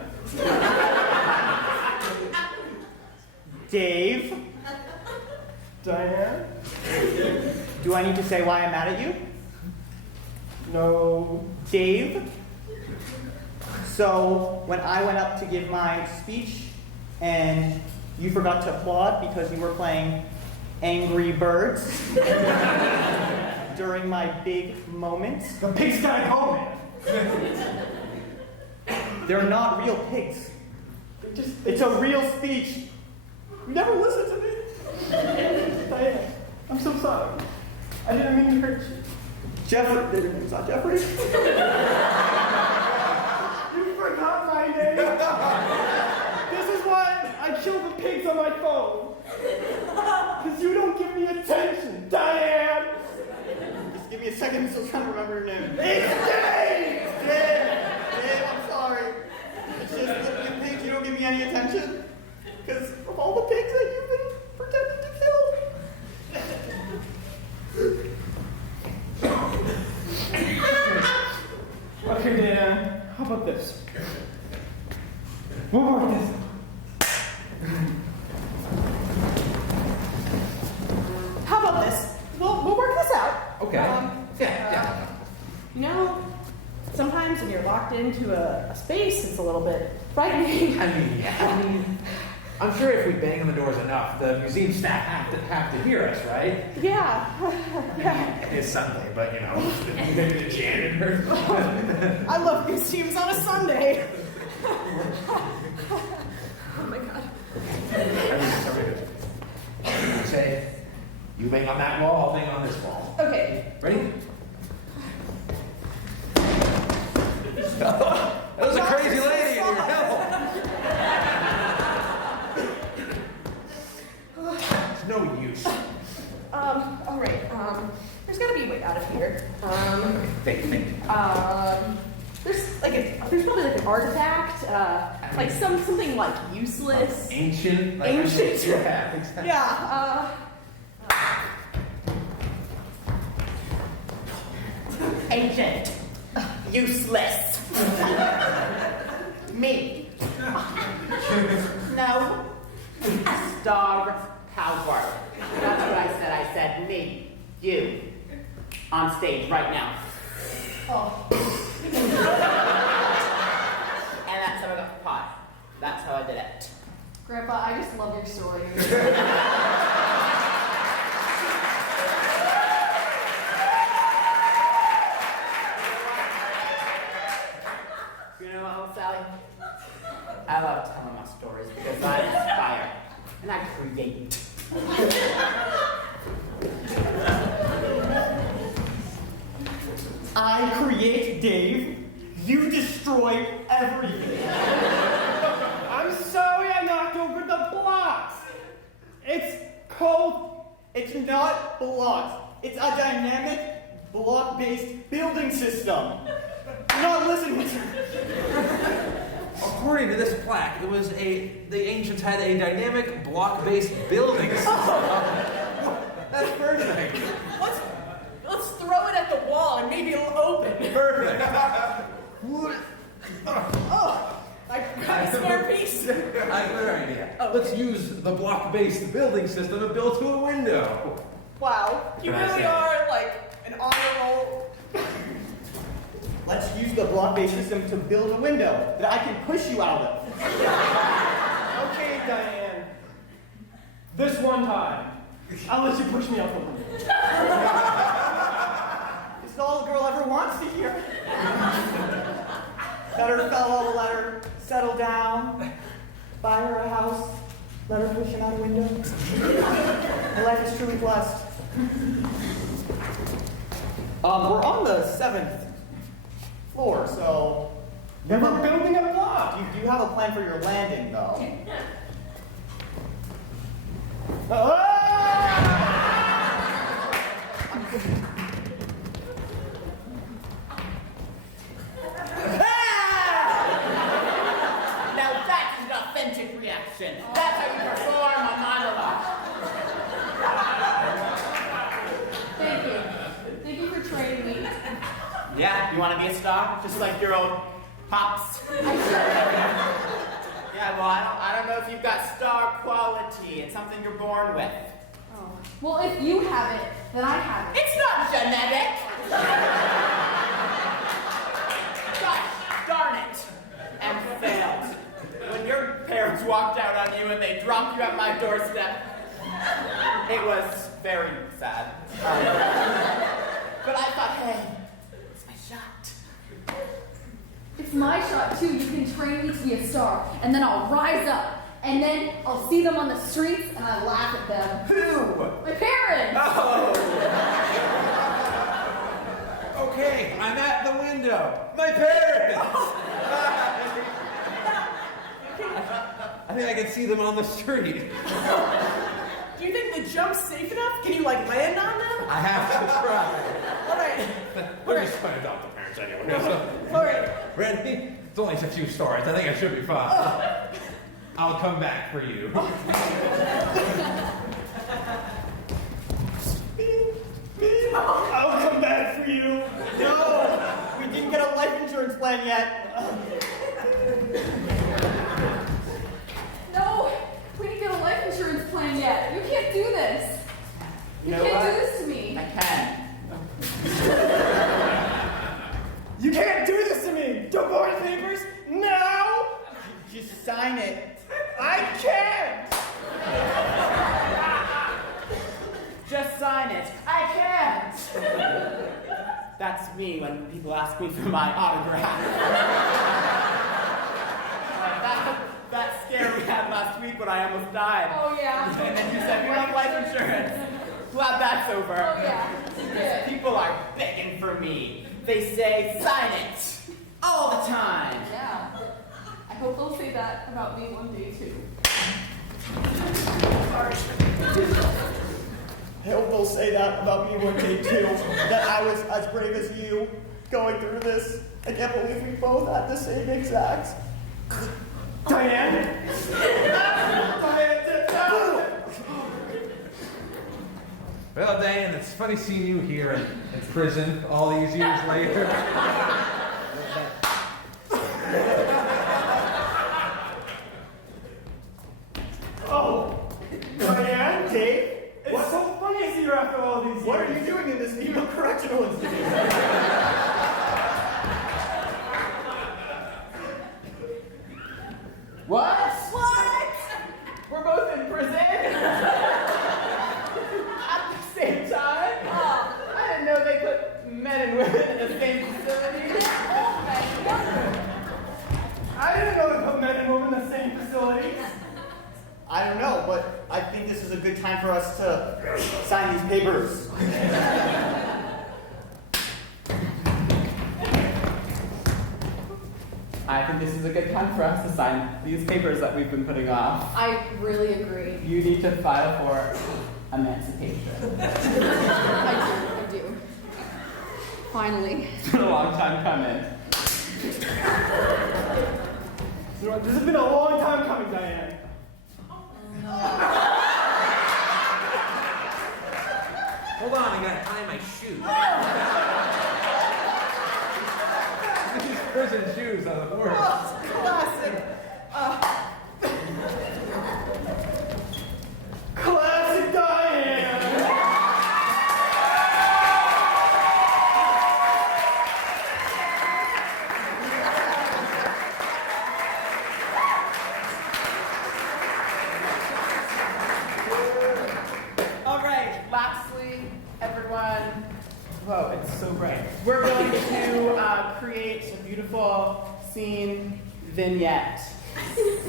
Dave. Diane. Do I need to say why I'm mad at you? No. Dave. So, when I went up to give my speech and you forgot to applaud because you were playing Angry Birds during my big moment. The pigsty moment! They're not real pigs. It's a real speech. You never listen to me. Diane, I'm so sorry. I didn't mean to hurt you. Jeffrey, it's not Jeffrey. You forgot my name. This is why I killed the pigs on my phone. Because you don't give me attention, Diane. Just Just give me a second, I'm still trying to remember your name. It's Dave! Dave, I'm sorry. It's just that you think you don't give me any attention? Because of all the pigs that you've been pretending to kill. Okay, Dan, how about this? We'll work this. How about this? We'll work this out. Okay. You know, sometimes when you're locked into a space, it's a little bit frightening. I mean, I'm sure if we bang on the doors enough, the museum staff have to hear us, right? Yeah. It's Sunday, but you know, maybe the janitor. I love museums on a Sunday. Oh my god. Say, you bang on that wall, I'll bang on this wall. Okay. Ready? That was a crazy lady in your hell. It's no use. All right. There's gotta be a way out of here. Think. There's probably like an artifact, like something like useless. Ancient. Ancient. Yeah, exactly. Yeah. Ancient. Useless. Me. No. Star power. That's what I said. I said me. You. On stage right now. Oh. And that's how I got the pot. That's how I did it. Grandpa, I just love your story. You know what, Sally? I love telling my stories because I inspire and I create. I create, Dave. You destroy everything. I'm sorry I knocked over the blocks. It's cold. It's not blocks. It's a dynamic block-based building system. You're not listening to me. According to this plaque, the ancients had a dynamic block-based building system. That's perfect. Let's throw it at the wall and maybe it'll open. Perfect. Oh, I got a spare piece. I have another idea. Let's use the block-based building system to build to a window. Wow, you What can I really say? are like an honor roll. Let's use the block-based system to build a window that I can push you out of. Okay, Diane. This one time, I'll let you push me out the window. This is all a girl ever wants to hear. Let her fellow, let her settle down, buy her a house, let her push him out a window. Her life is truly blessed. We're on the 7th floor, so... We're building a block! You do have a plan for your landing, though. Now that's an authentic reaction. That's how you perform a monologue. Thank you. Thank you for training me. Yeah, you want to be a star? Just like your old pops? Yeah, well, I don't know if you've got star quality. It's something you're born with. Oh. Well, if you have it, then I have it. It's not genetic! Gosh darn it! And failed. When your parents walked out on you and they dropped you at my doorstep, it was very sad. But I thought, hey, it's my shot. It's my shot too. You can train me to be a star, and then I'll rise up, and then I'll see them on the streets, and I laugh at them. Who? My parents. Oh! Okay, I'm at the window. My parents! I think I can see them on the street. Do you think the jump's safe enough? Can you like land on them? I have to try. All right. We're just going to adopt the parents anyway. So. All right. Ready? It's only a few stories. I think I should be fine. I'll come back for you. I'll come back for you. No, we didn't get a life insurance plan yet. No, we didn't get a life insurance plan yet. You can't do this. You know can't what? do this to me. I can. You can't do this to me! Divorce papers? No! Just sign it. I can't! Just sign it. I can't. That's me when people ask me for my autograph. That scare we had last week when I almost died. Oh, yeah. And then you said we want life insurance. Glad that's over. Oh, yeah. Because people are begging for me. They say, sign it. All the time. Yeah. I hope they'll say that about me one day, too. I hope they'll say that about me one day too. That I was as brave as you going through this. I can't believe we both had the same exact. Diane? Well, Diane, it's funny seeing you here in prison all these years later. Oh, Diane, Dave? It's so funny to see you after all these years. What are you doing in this female correctional institution? What? What? We're both in prison? At the same time? Oh, I didn't know they put men and women in the same facility. I didn't know they put men and women in the same facility. I don't know, but I think this is a good time for us to sign these papers. I think this is a good time for us to sign these papers that we've been putting off. I really agree. You need to file for emancipation. I do. Finally. It's been a long time coming. This has been a long time coming, Diane. Hold on, I gotta tie my shoe. These prison shoes are the worst. Classic. Classic Diane. All right, lastly, everyone, whoa, it's so bright. We're going to create a beautiful scene vignette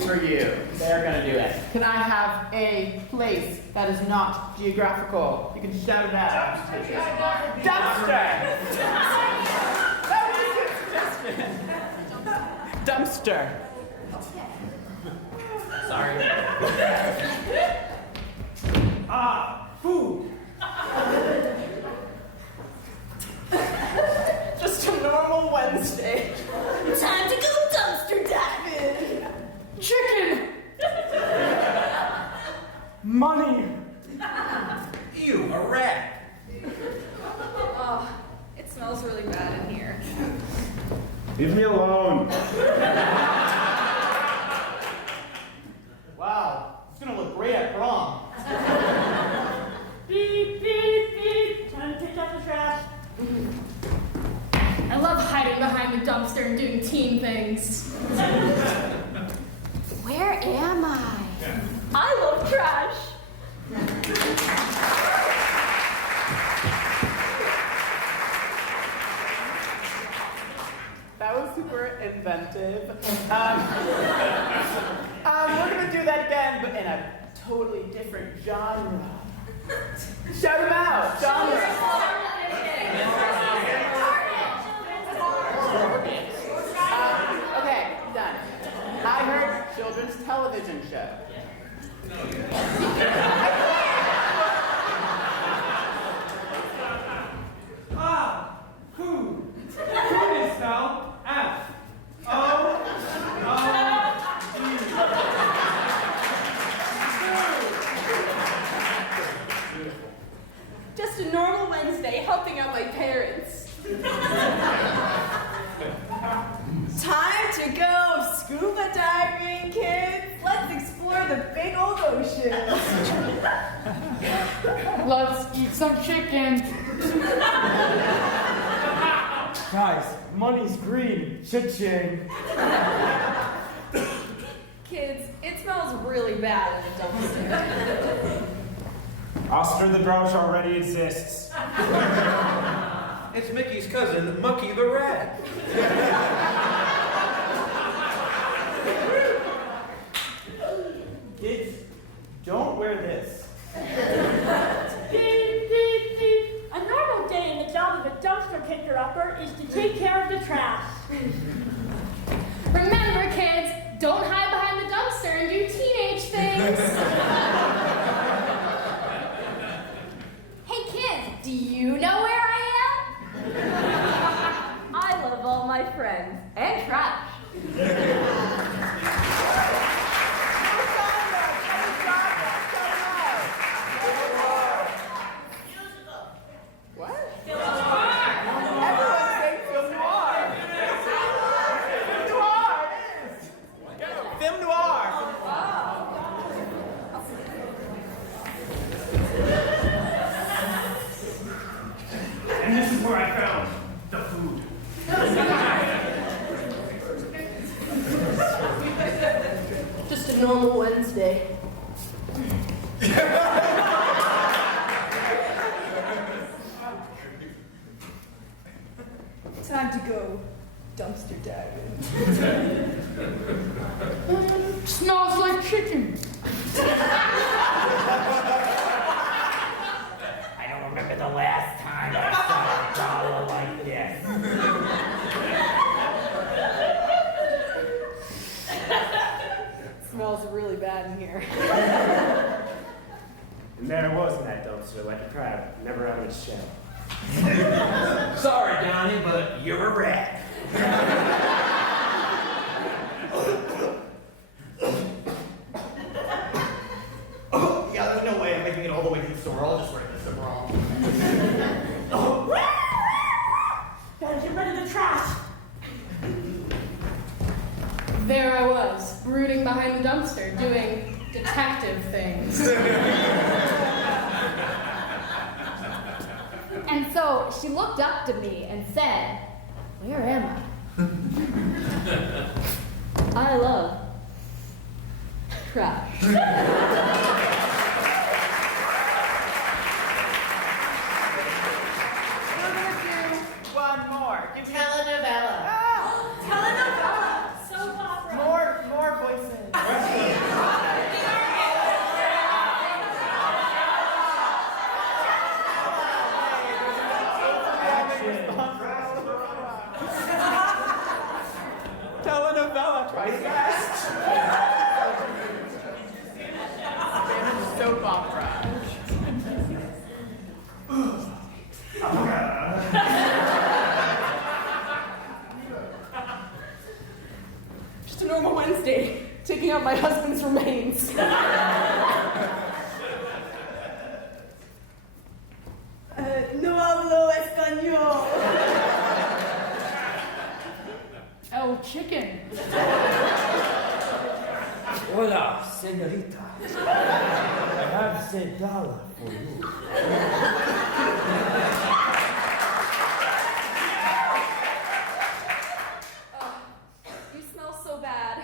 for you. They're going to do it. Can I have a place that is not geographical? You can shout it out. Dumpster! That was a good suggestion. Dumpster. Sorry. Food. Just a normal Wednesday. Time to go dumpster diving. Chicken. Money. Ew, a rat. Oh, it smells really bad in here. Leave me alone. Wow, it's gonna look great at prom. Beep, beep, beep. Time to take out the trash. I love hiding behind the dumpster and doing team things. Where am I? I love trash. That was super inventive. We're gonna do that again, but in a totally different genre. Shout them out, genre. Okay, done. I heard children's television show. chicken. Guys, money's green. Cha-ching. Kids, it smells really bad in a dumpster. Oscar the Grouch already exists. It's Mickey's cousin, Mucky the Rat. Kids, don't wear this. Beep, beep, beep. A normal day in the job of a dumpster picker-upper is to take care of the trash. Remember, kids, don't hide behind the dumpster and do teenage things. Hey, kids, do you know where I am? I love all my friends and trash. What? Everyone say film noir. Film noir. Film noir. And this is where I found the food. Just a normal Wednesday. Time to go dumpster diving. Smells like chicken. I don't remember the last time I saw a dollar like this. Smells really bad in here. And there it was in that dumpster, like a crab, never out of its shell. Sorry, Donnie, but you're a rat. Yeah, there's no way I'm making it all the way to the store. I'll just wear this overall. Gotta get rid of the trash. There I was, brooding behind the dumpster, doing detective things. And so she looked up to me and said, "Where am I?" I love trash. We're gonna do one more. Telenovela. Telenovela. Soap opera. More voices. Telenovela twice fast. Spanish soap opera. Just a normal Wednesday, taking out my husband's remains. No hablo español. Oh, chicken. Hola, señorita. I have $1 for you. You smell so bad.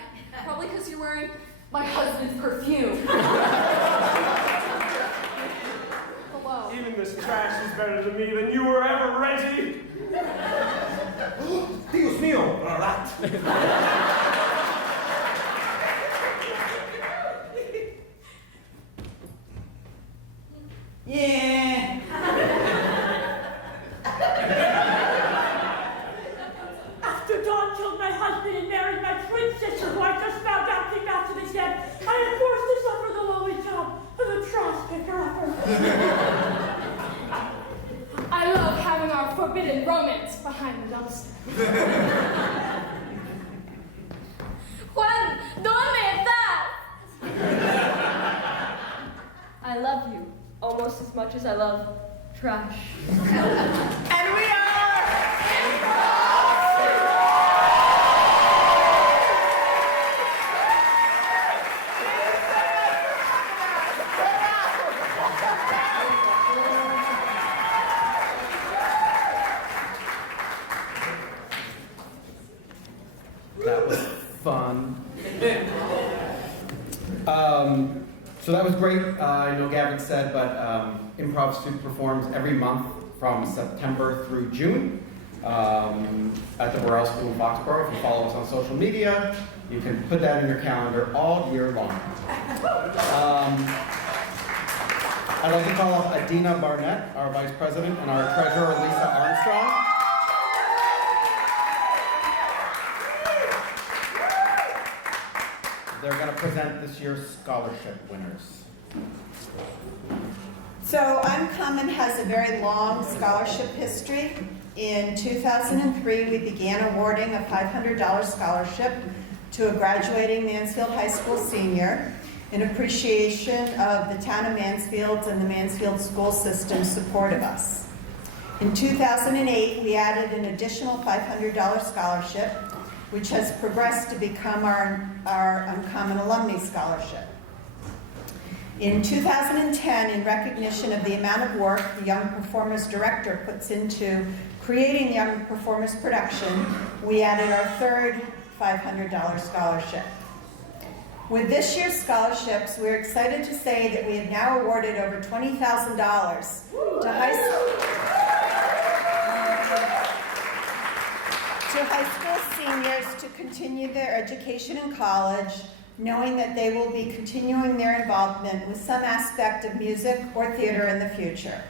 Probably because you're wearing my husband's perfume. Hello. Even this trash is better to me than you were ever, Reggie! Dios mío, a rat. Yeah. After Dawn killed my husband and married my twin sister, who I just found out came out to the dead, I am forced to suffer the lowly job of a trash picker-upper. I love having our forbidden romance behind the dumpster. Juan, ¿dónde estás? I love you almost as much as I love trash. And we are That was fun. So that was great. I know Gavin said, but Improv Soup performs every month from September through June at the Burrell School in Foxboro. If you follow us on social media, you can put that in your calendar all year long. I'd like to call up Adina Barnett, our Vice President, and our Treasurer, Lisa Armstrong. They're going to present this year's scholarship winners. So Uncommon has a very long scholarship history. In 2003, we began awarding a $500 scholarship to a graduating Mansfield High School senior in appreciation of the town of Mansfield and the Mansfield school system's support of us. In 2008, we added an additional $500 scholarship, which has progressed to become our Uncommon Alumni Scholarship. In 2010, in recognition of the amount of work the Young Performers Director puts into creating Young Performers production, we added our third $500 scholarship. With this year's scholarships, we're excited to say that we have now awarded over $20,000 to high school seniors to continue their education in college, knowing that they will be continuing their involvement with some aspect of music or theater in the future.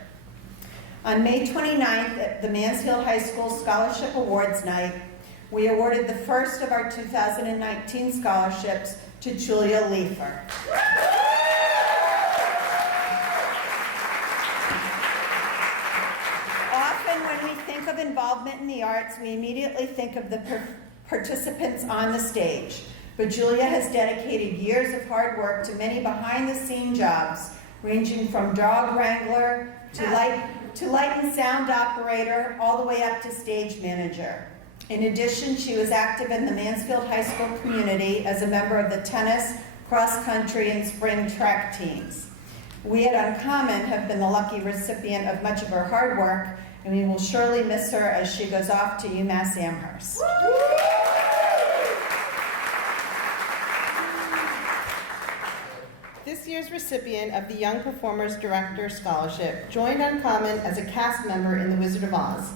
On May 29th, at the Mansfield High School Scholarship Awards Night, we awarded the first of our 2019 scholarships to Julia Leifer. Often when we think of involvement in the arts, we immediately think of the participants on the stage. But Julia has dedicated years of hard work to many behind-the-scene jobs, ranging from dog wrangler to light and sound operator, all the way up to stage manager. In addition, she was active in the Mansfield High School community as a member of the tennis, cross-country, and spring track teams. We at Uncommon have been the lucky recipient of much of her hard work, and we will surely miss her as she goes off to UMass Amherst. This year's recipient of the Young Performers Director Scholarship joined Uncommon as a cast member in The Wizard of Oz.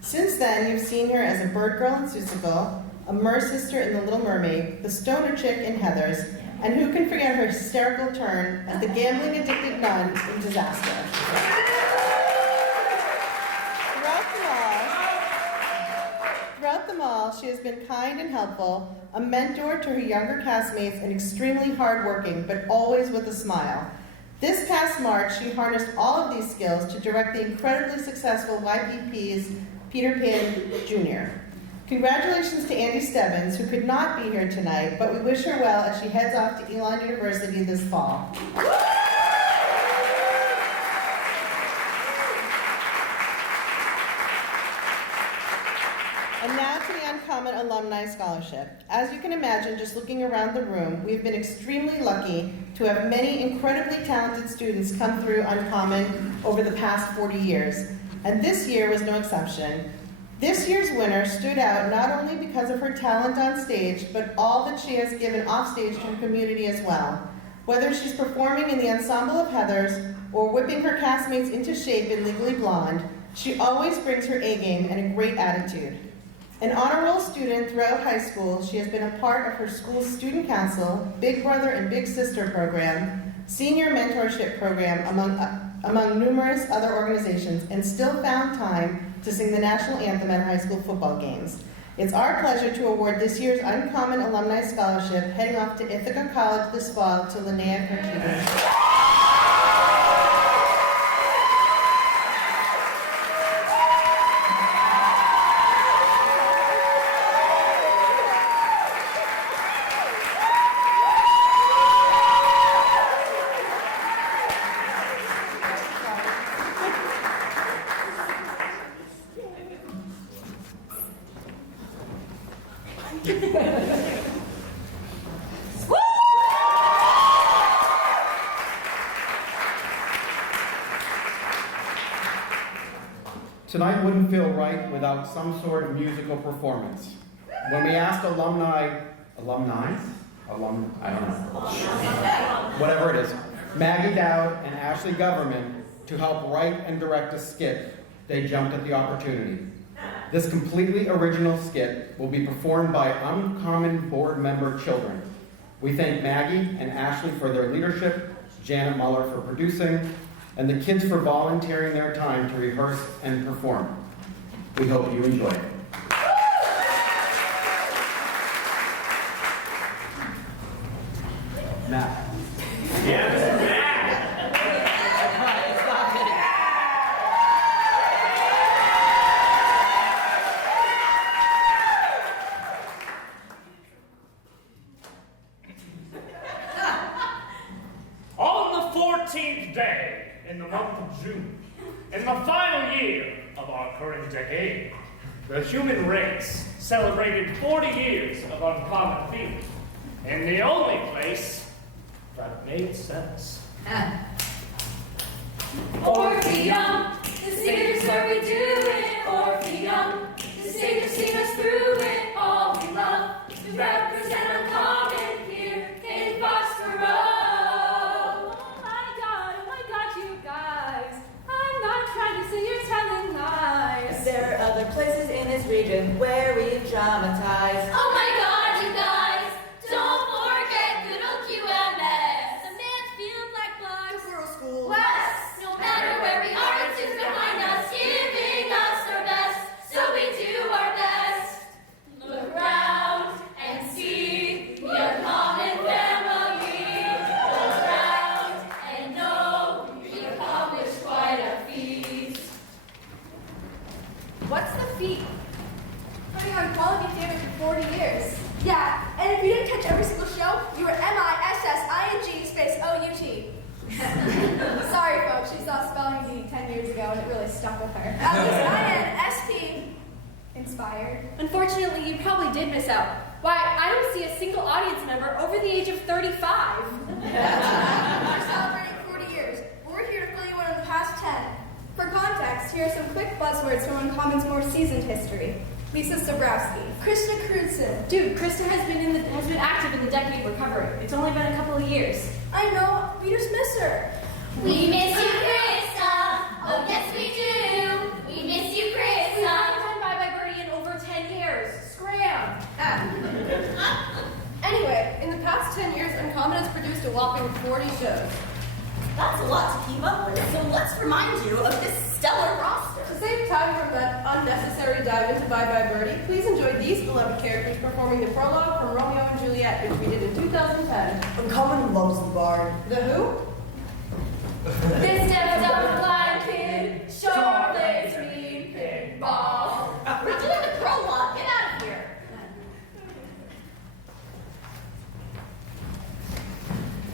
Since then, you've seen her as a bird girl in Seussical, a mer-sister in The Little Mermaid, the stoner chick in Heathers, and who can forget her hysterical turn as the gambling-addicted nun in Disaster. Throughout them all, she has been kind and helpful, a mentor to her younger castmates, and extremely hardworking, but always with a smile. This past March, she harnessed all of these skills to direct the incredibly successful YPP's Peter Pan Jr. Congratulations to Andy Stebbins, who could not be here tonight, but we wish her well as she heads off to Elon University this fall. And now to the Uncommon Alumni Scholarship. As you can imagine, just looking around the room, we've been extremely lucky to have many incredibly talented students come through Uncommon over the past 40 years. And this year was no exception. This year's winner stood out not only because of her talent on stage, but all that she has given offstage to her community as well. Whether she's performing in the ensemble of Heathers or whipping her castmates into shape in Legally Blonde, she always brings her A-game and a great attitude. An honor roll student throughout high school, she has been a part of her school's student council, Big Brother and Big Sister program, senior mentorship program, among numerous other organizations, and still found time to sing the national anthem at high school football games. It's our pleasure to award this year's Uncommon Alumni Scholarship, heading off to Ithaca College this fall, to Linnea Kerchever. Tonight wouldn't feel right without some sort of musical performance. When we asked I don't know, whatever it is, Maggie Dowd and Ashley Government to help write and direct a skit, they jumped at the opportunity. This completely original skit will be performed by Uncommon board member children. We thank Maggie and Ashley for their leadership, Janet Muller for producing, and the kids for volunteering their time to rehearse and perform. We hope you enjoy it. Matt. Yes, Matt! On the 14th day in the month of June, in the final year of our current decade, the human race celebrated 40 years of uncommon feeling in the only place that made sense. Orpheum, the stage is where we do it. Orpheum, the stage has seen us through it. All we love to represent uncommon here in Foxboro. Oh my god, you guys. I'm not trying to say you're telling lies. There are other places in this region where we dramatize. Oh my god, you guys, don't forget good old QMS. The Mansfield Black Box. Rural School. West, no matter where we are, it's just behind us, giving us our best, so we do our best. Look around and see the uncommon family. Look around and know we accomplished quite a feat. What's the feat? Putting on quality theater for 40 years. Yeah, and if you didn't catch every single show, you were MISSING space OUT. Sorry, folks, she saw spelling bee 10 years ago and it really stuck with her. At least INSP inspired. Unfortunately, you probably did miss out. Why, I don't see a single audience member over the age of 35. We're celebrating 40 years, but we're here to fill you in on the past 10. For context, here are some quick buzzwords from Uncommon's more seasoned history. Lisa Sobrowski. Krista Crudson. Dude, Krista has been active in the decade we're covering. It's only been a couple of years. I know, we just miss her. We miss you, Krista. Oh, yes, we do. We miss you, Krista. We haven't done Bye Bye Birdie in over 10 years. Scram. Anyway, in the past 10 years, Uncommon has produced a whopping 40 shows. That's a lot to keep up with, so let's remind you of this stellar roster. To save time from that unnecessary dive into Bye Bye Birdie, please enjoy these beloved characters performing the prologue from Romeo and Juliet, which we did in 2010. Uncommon loves the bard. The who? This steps up blind kid, sure plays me pinball. We're doing the prologue. Get out of here.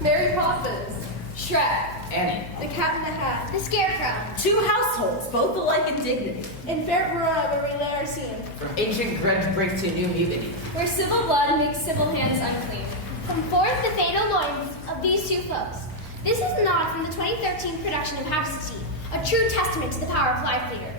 Mary Poppins. Shrek. Annie. The Cat in the Hat. The Scarecrow. Two households, both alike in dignity. In Fair Verona, where we lay our scene. From ancient grudge break to new mutiny. Where civil blood makes civil hands unclean. From forth the fatal loins of these two foes. This is a nod from the 2013 production of Majesty, a true testament to the power of life leader.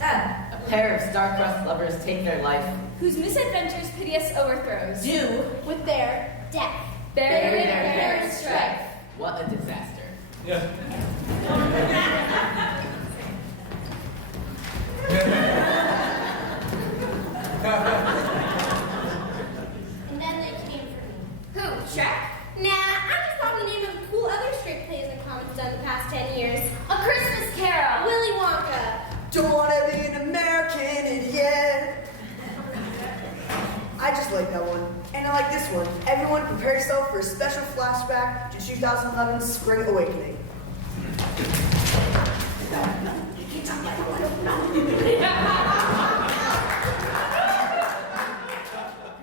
A pair of star-crossed lovers take their life. Whose misadventures piteous overthrows. Do with their death. Bury their parents' strife. What a disaster. Yeah. And then they came for me. Who? Shrek? Nah, I just thought of the name of the cool other straight plays Uncommon's done the past 10 years. A Christmas Carol. Willy Wonka. Don't want to be an American idiot. I just like that one. And I like this one. Everyone prepare yourself for a special flashback to 2011's Spring Awakening.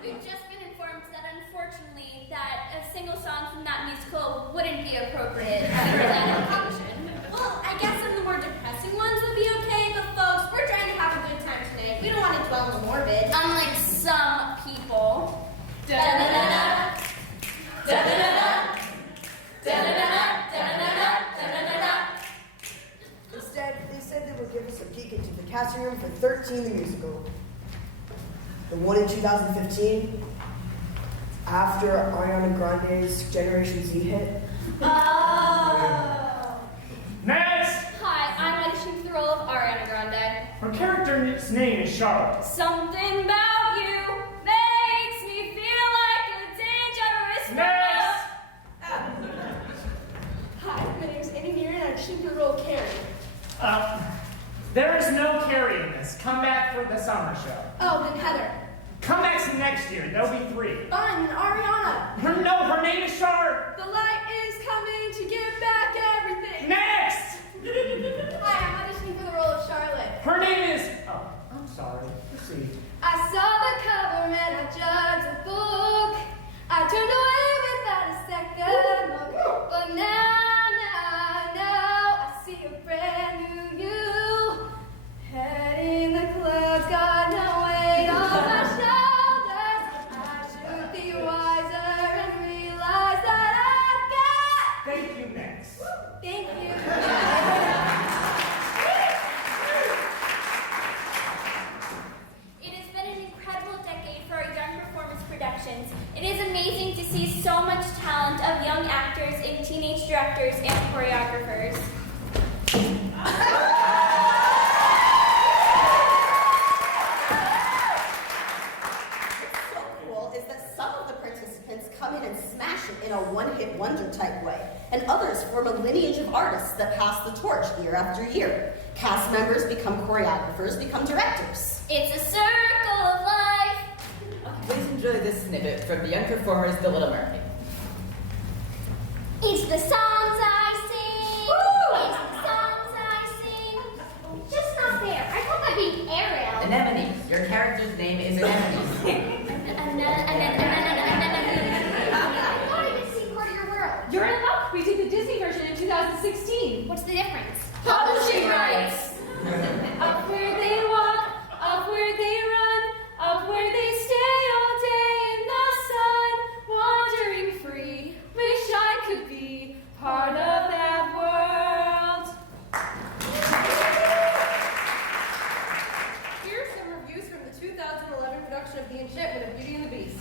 We've just been informed that unfortunately that a single song from that musical wouldn't be appropriate for that function. Well, I guess some of the more depressing ones would be okay, but folks, we're trying to have a good time today. We don't want to dwell on the morbid. Unlike some people. Da-da-da-da. Da-da-da-da. Da-da-da-da. Da-da-da-da. Da-da-da-da. Instead, they said they would give us a peek into the casting room for 13 one in 2015, after Ariana Grande's Generation Z hit. Oh. Next! Hi, I'm auditioning for the role of Ariana Grande. Her character's name is Charlotte. Something about you makes me feel like a dangerous Next! Hi, my name is Annie Neer, and I'm auditioning for the role of Carrie. There is no Carrie in this. Come back for the summer show. Oh, then Heather. Come back next year. There'll be 3. Fine, Ariana. Her name is Char. The light is coming to give back everything. Next! Hi, I'm auditioning for the role of Charlotte. Her name is... Oh, I'm sorry. Let's see. I saw the cover and I judged the book. I turned away without a second look. But now I know I see a brand new you. Head in the clouds, got no weight on my shoulders. I should be wiser and realize that I've got. Thank you, next. Thank you. It has been an incredible decade for our young performance productions. It is amazing to see so much talent of young actors and teenage directors and choreographers. Is that some of the participants come in and smash it in a one-hit wonder type way, and others form a lineage of artists that pass the torch year after year. Cast members become choreographers, become directors. It's a circle of life. Please enjoy this snippet from the young performers, The Little Mermaid. It's the songs I sing. It's the songs I sing. Just not there. I thought I'd be Ariel. Anemone. Your character's name is Anemone. I thought I didn't see part of your world. You're in luck. We did the Disney version in 2016. What's the difference? Publishing rights. Up where they walk, up where they run, up where they stay all day in the sun, wandering free. Wish I could be part of that world. Here are some reviews from the 2011 production of The Enchantment of Beauty and the Beast.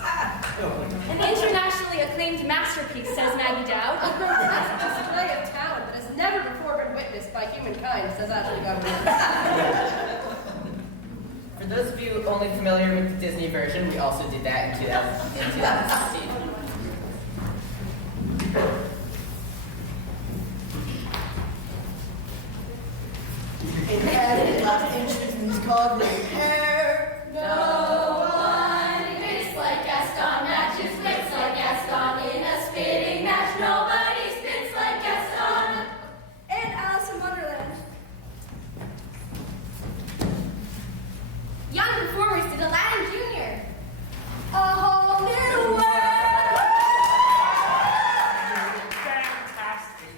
An internationally acclaimed masterpiece, says Maggie Dowd. A grotesque display of talent that has never before been witnessed by humankind, says Ashley Governor. For those of you only familiar with the Disney version, we also did that in 2016. It had last inches and it's called red hair. No one is like Gaston, matches wits like Gaston in a spitting match. Nobody spits like Gaston. And Alice in Wonderland. Young performers did Aladdin Jr. A whole new world. Fantastic.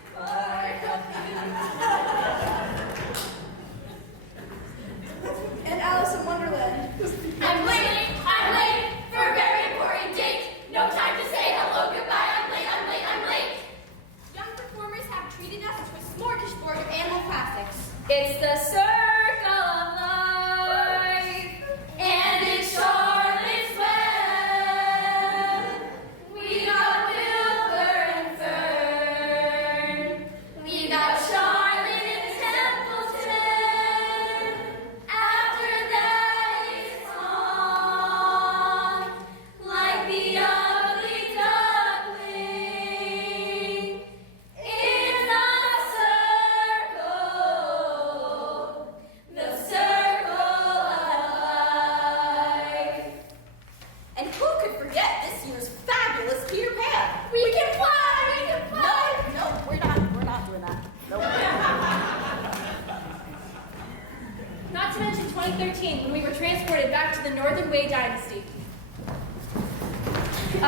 And Alice in Wonderland. I'm late for a very important date. No time to say hello, goodbye. I'm late. Young performers have treated us to a smorgasbord of animal classics. It's the circle of life, and it's Charlotte's Web. We got Wilbur and Fern. We got Charlotte and Templeton. After that it's on, like the ugly duckling. In the circle of life. And who could forget this year's fabulous Peter Pan? We can fly. No, we're not doing that. No. Not to mention 2013, when we were transported back to the Northern Wei dynasty. We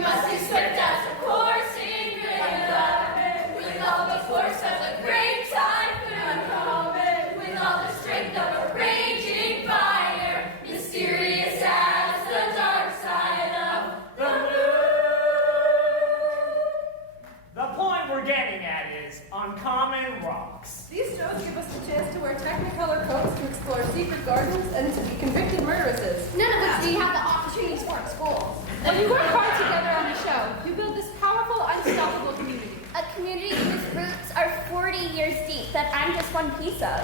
must expect us, of course, in rhythm. With all the force of a great typhoon, with all the strength of a raging fire, mysterious as the dark side of the moon. The point we're getting at is uncommon rocks. These shows give us the chance to wear Technicolor coats to explore secret gardens and to be convicted murderesses. We work hard together on the show. We build this powerful, unstoppable community. A community whose roots are 40 years deep that I'm just one piece of.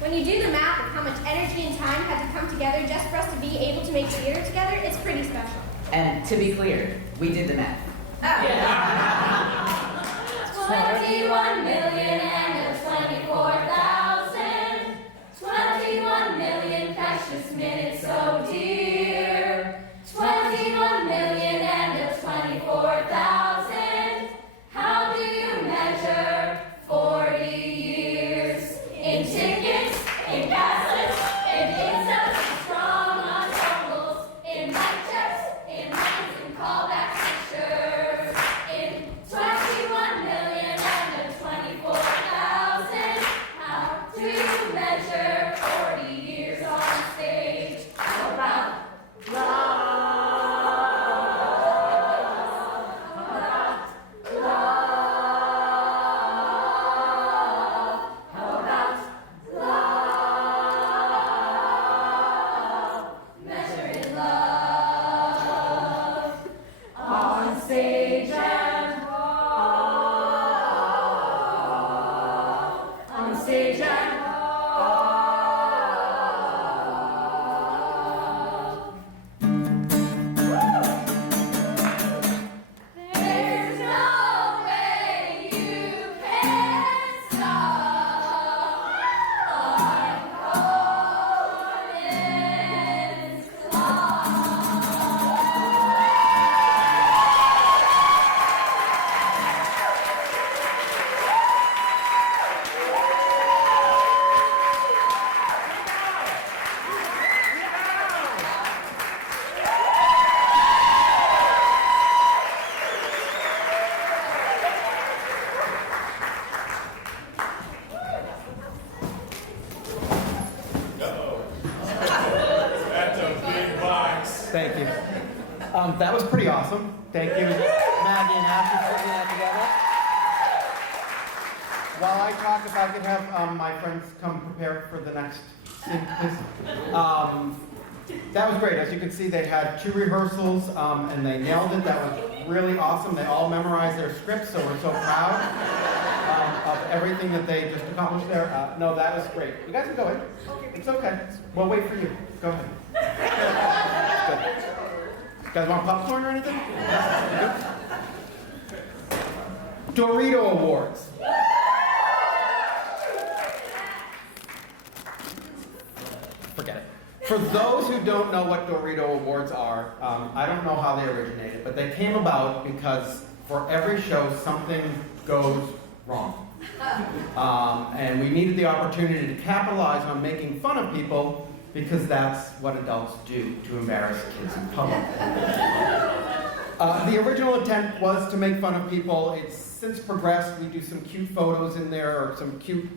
When you do the math of how much energy and time had to come together just for us to be able to make theater together, it's pretty special. And to be clear, we did the math. 21 million and 24,000. 21 million precious minutes so dear. 21 million and 24,000. How do you measure 40 years? In tickets, in passes, in pizzas, strong ensembles, in mic checks, in lines, in callback pictures. In 21 million and 24,000. How do you measure 40 years on stage? How about love? Thank you. That was pretty awesome. Thank you, Maggie and Ashley, for putting that together. While I talk, if I could have my friends come prepared for the next scene, please. That was great. As you can see, they had 2 rehearsals, and they nailed it. That was really awesome. They all memorized their scripts, so we're so proud of everything that they just accomplished there. No, that was great. You guys can go in. It's okay. We'll wait for you. Go ahead. Good. You guys want popcorn or anything? Good. Dorito Awards. Forget it. For those who don't know what Dorito Awards are, I don't know how they originated, but they came about because for every show something goes wrong. And we needed the opportunity to capitalize on making fun of people because that's what adults do to embarrass kids in public. The original intent was to make fun of people. It's since progressed. We do some cute photos in there or some cute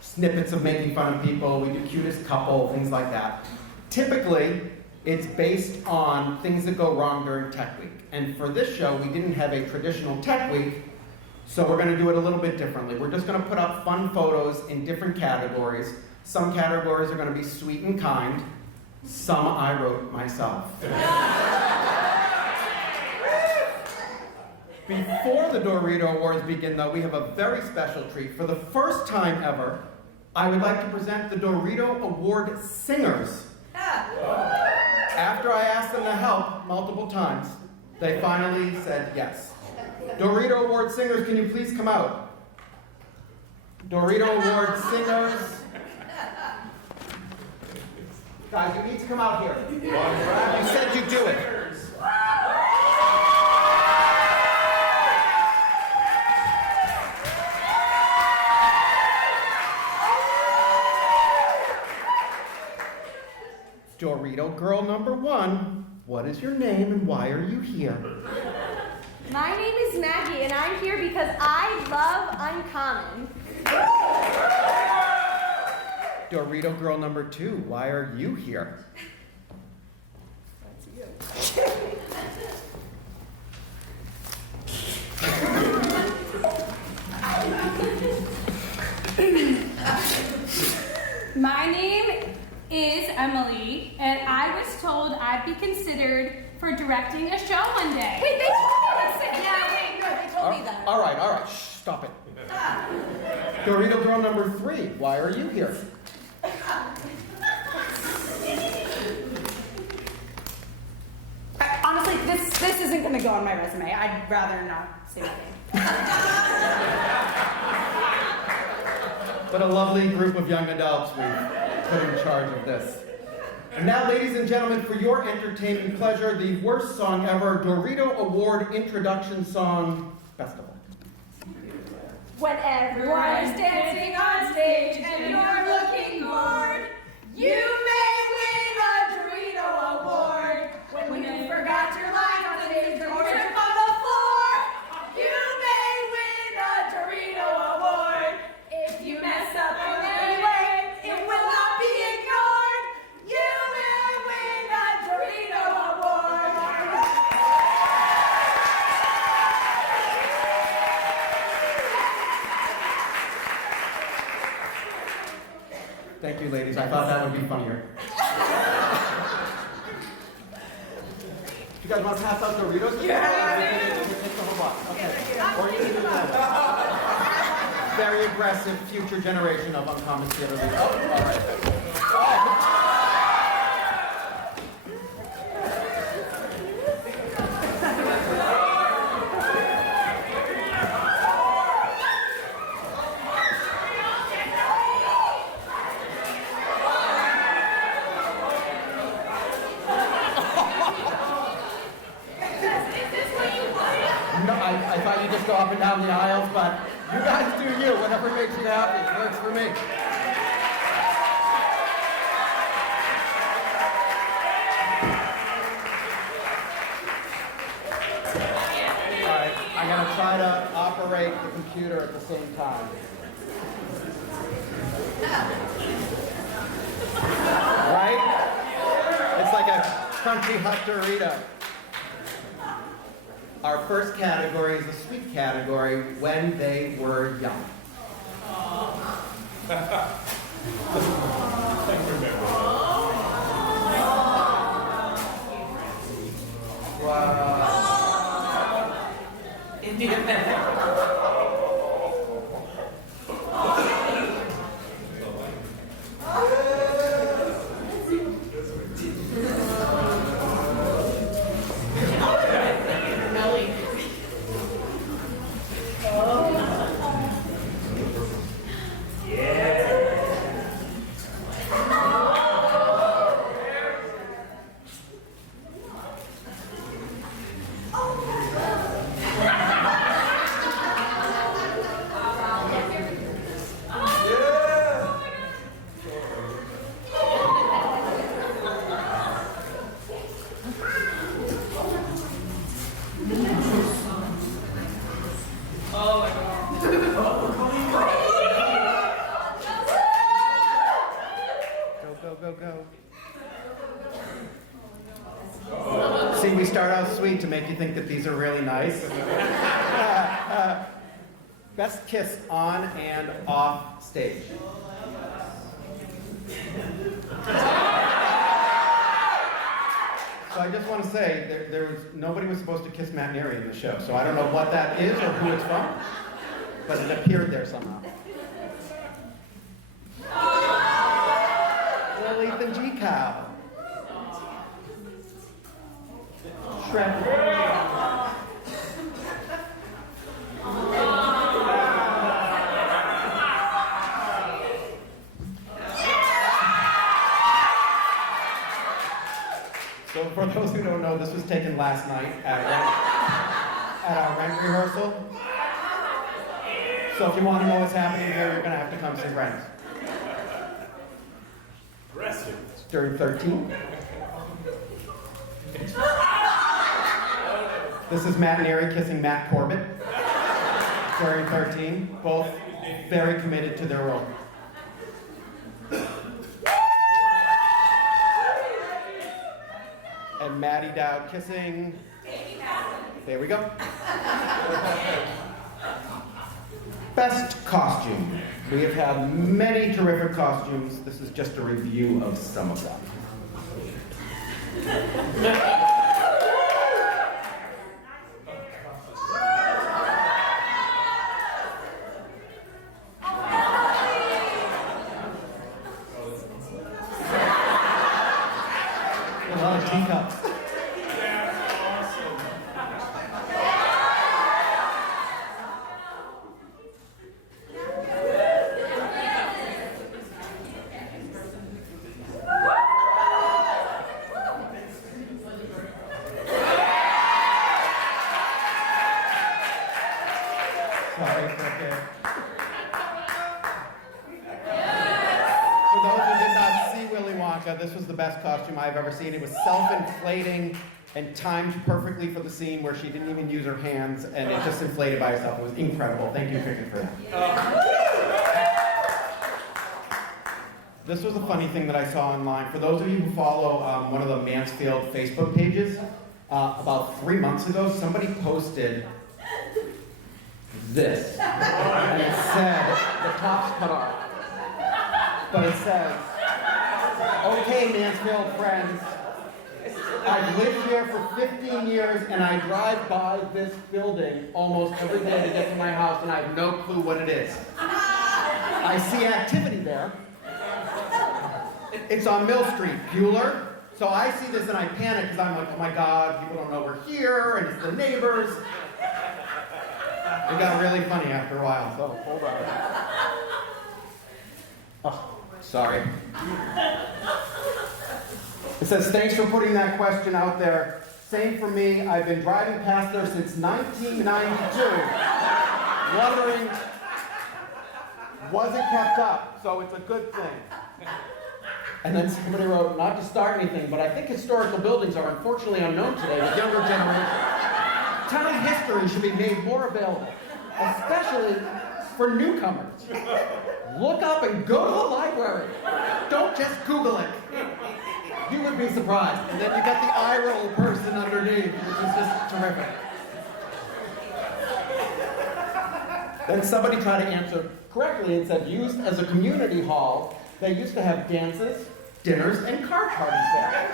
snippets of making fun of people. We do cutest couple, things like that. Typically, it's based on things that go wrong during Tech Week. And for this show, we didn't have a traditional Tech Week, so we're going to do it a little bit differently. We're just going to put up fun photos in different categories. Some categories are going to be sweet and kind. Some I wrote myself. Before the Dorito Awards begin, though, we have a very special treat. For the first time ever, I would like to present the Dorito Award singers. After I asked them to help multiple times, they finally said yes. Dorito Award singers, can you please come out? Dorito Award singers. Guys, you need to come out here. You said you'd do it. Dorito girl number 1, what is your name and why are you here? My name is Maggie, and I'm here because I love Uncommon. Dorito girl number 2, why are you here? My name is Emily, and I was told I'd be considered for directing a show one day. Wait, they told me that. Yeah, wait, no, they told me that. All right, shh, stop it. Dorito girl number 3, why are you here? Honestly, this isn't going to go on my resume. I'd rather not say my name. What a lovely group of young adults we've put in charge of this. And now, ladies and gentlemen, for your entertainment pleasure, the worst song ever, Dorito Award Introduction Song Festival. When everyone is dancing on stage and you're looking bored, you may win a Dorito Award. When you forgot your line on stage or trip on the floor, you may win a Dorito Award. If you mess up in any way, it will not be ignored. You may win a Dorito Award. Thank you, ladies. I thought that would be funnier. You guys want to pass out Doritos? Yeah. Take the whole box. Okay. Or you can do that. Very aggressive future generation of uncommon theater leaders. Oh, all right. I thought you'd just go up and down the aisles, but you guys do you. Whatever makes you happy. It works for me. All right, I'm going to try to operate the computer at the same time. Right? It's like a crunchy hot Dorito. Our first category is a sweet category, when they were young. Wow. See, we start out sweet to make you think that these are really nice. Best kiss on and off stage. So I just want to say, nobody was supposed to kiss Matt Neary in the show, so I don't know what that is or who it's from, but it appeared there somehow. Little Ethan G. Cow. Shred. So for those who don't know, this was taken last night at our rent rehearsal. So if you want to know what's happening here, you're going to have to come see Rent. During 13. This is Matt Neary kissing Matt Corbett during 13. Both very committed to their role. And Maddie Dowd kissing. There we go. Best costume. We have had many terrific costumes. This is just a review of some of them. A lot of teacups. Sorry, Cricket. For those who did not see Willy Wonka, this was the best costume I've ever seen. It was self-inflating and timed perfectly for the scene where she didn't even use her hands, and it just inflated by itself. It was incredible. Thank you, Cricket, for that. This was a funny thing that I saw online. For those of you who follow one of the Mansfield Facebook pages, about 3 months ago, somebody posted this. And it said, the top's cut off. But it says, okay, Mansfield friends, I've lived here for 15 years and I drive by this building almost every day to get to my house and I have no clue what it is. I see activity there. It's on Mill Street, Bueller. So I see this and I panic because I'm like, oh my God, people don't know we're here and it's the neighbors. It got really funny after a while, so hold on. Oh, sorry. It says, thanks for putting that question out there. Same for me. I've been driving past there since 1992. Wondering, was it kept up? So it's a good thing. And then somebody wrote, not to start anything, but I think historical buildings are unfortunately unknown today with younger generations. Town history should be made more available, especially for newcomers. Look up and go to the library. Don't just Google it. You would be surprised. And then you got the eye roll person underneath, which is just terrific. Then somebody tried to answer correctly and said, used as a community hall, they used to have dances, dinners, and card parties there.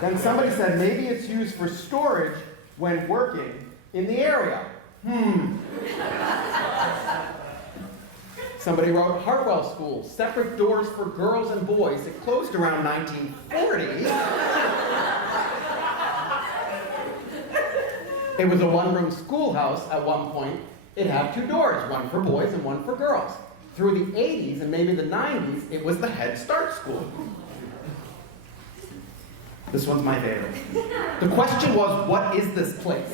Then somebody said, maybe it's used for storage when working in the area. Somebody wrote, Hartwell School, separate doors for girls and boys. It closed around 1940. It was a one-room schoolhouse at one point. It had 2 doors, one for boys and one for girls. Through the 80s and maybe the 90s, it was the Head Start school. This one's my favorite. The question was, what is this place?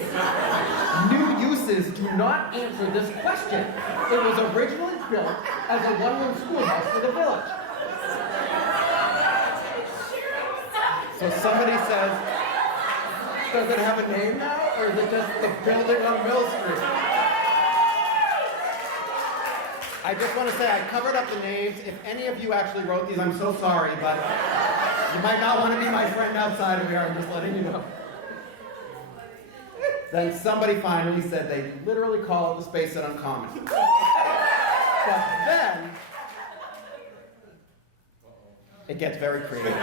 New uses do not answer this question. It was originally built as a one-room schoolhouse for the village. So somebody says, does it have a name now, or is it just the building on Mill Street? I just want to say I covered up the names. If any of you actually wrote these, I'm so sorry, but you might not want to be my friend outside of here. I'm just letting you know. Then somebody finally said they literally call it the space at Uncommon. But then it gets very creative.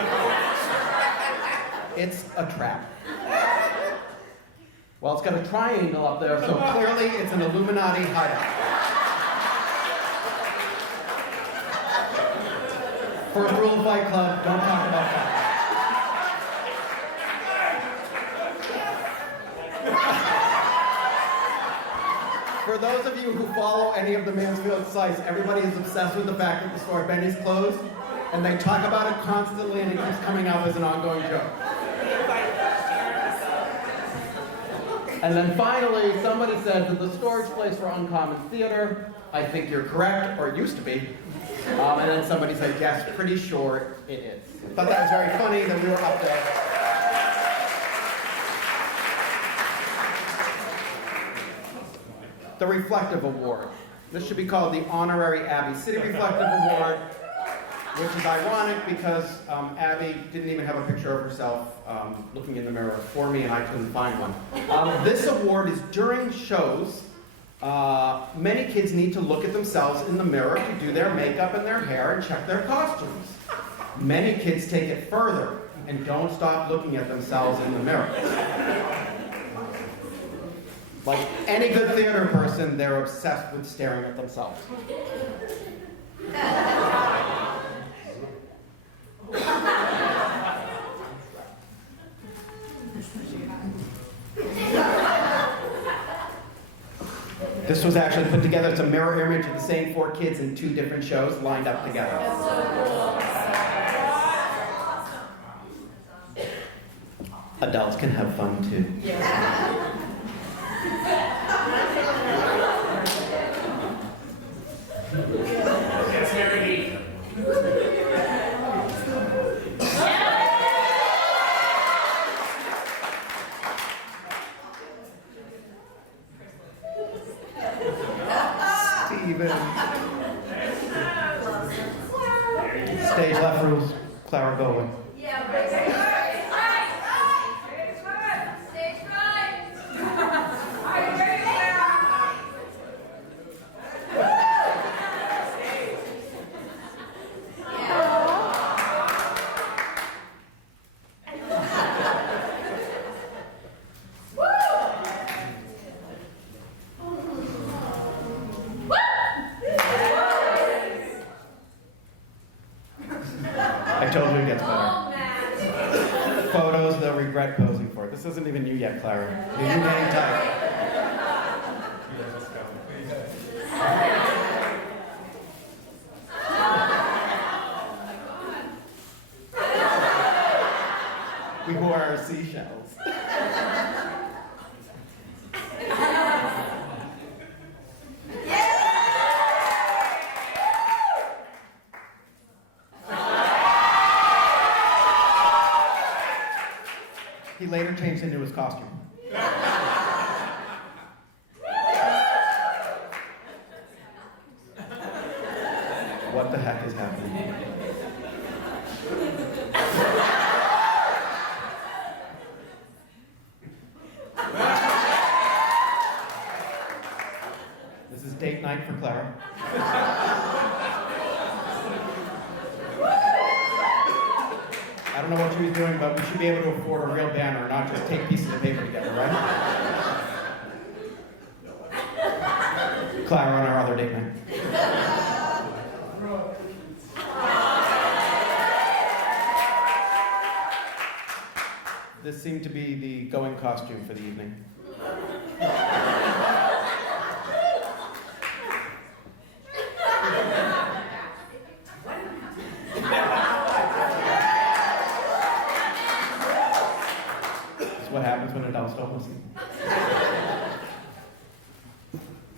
It's a trap. Well, it's got a triangle up there, so clearly it's an Illuminati hideout. First rule of Fight Club, don't talk about that. For those of you who follow any of the Mansfield sites, everybody is obsessed with the fact that the store Benny's closed, and they talk about it constantly, and it keeps coming up as an ongoing joke. And then finally, somebody said that the storage place for Uncommon Theater, I think you're correct, or it used to be. And then somebody said, yes, pretty sure it is. I thought that was very funny that we were up there. The Reflective Award. This should be called the Honorary Abbey City Reflective Award, which is ironic because Abby didn't even have a picture of herself looking in the mirror for me, and I couldn't find one. This award is during shows Many kids need to look at themselves in the mirror to do their makeup and their hair and check their costumes. Many kids take it further and don't stop looking at themselves in the mirror. Like any good theater person, they're obsessed with staring at themselves. This was actually put together. It's a mirror image of the same 4 kids in 2 different shows lined up together. Adults can have fun too. Yes, Harry. Steven. Stage left rules. Clara going. I told you it gets better. Photos they'll regret posing for. This isn't even you yet, Clara. You're getting tight. We wore our seashells. He later changed into his costume. What the heck is happening? This is date night for Clara. I don't know what she was doing, but we should be able to afford a real banner, not just take pieces of paper together, right? Clara on our other date night. This seemed to be the going costume for the evening. What happens when adults don't listen.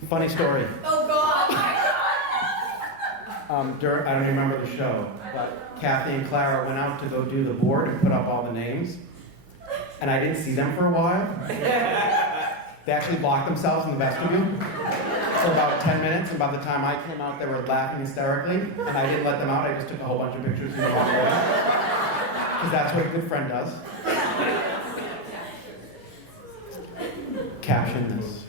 Funny story. Oh God! I don't even remember the show, but Kathy and Clara went out to go do the board and put up all the names, and I didn't see them for a while. They actually locked themselves in the vestibule for about 10 minutes, and by the time I came out, they were laughing hysterically, and I didn't let them out. I just took a whole bunch of pictures and walked away, because that's what a good friend does. Caption this.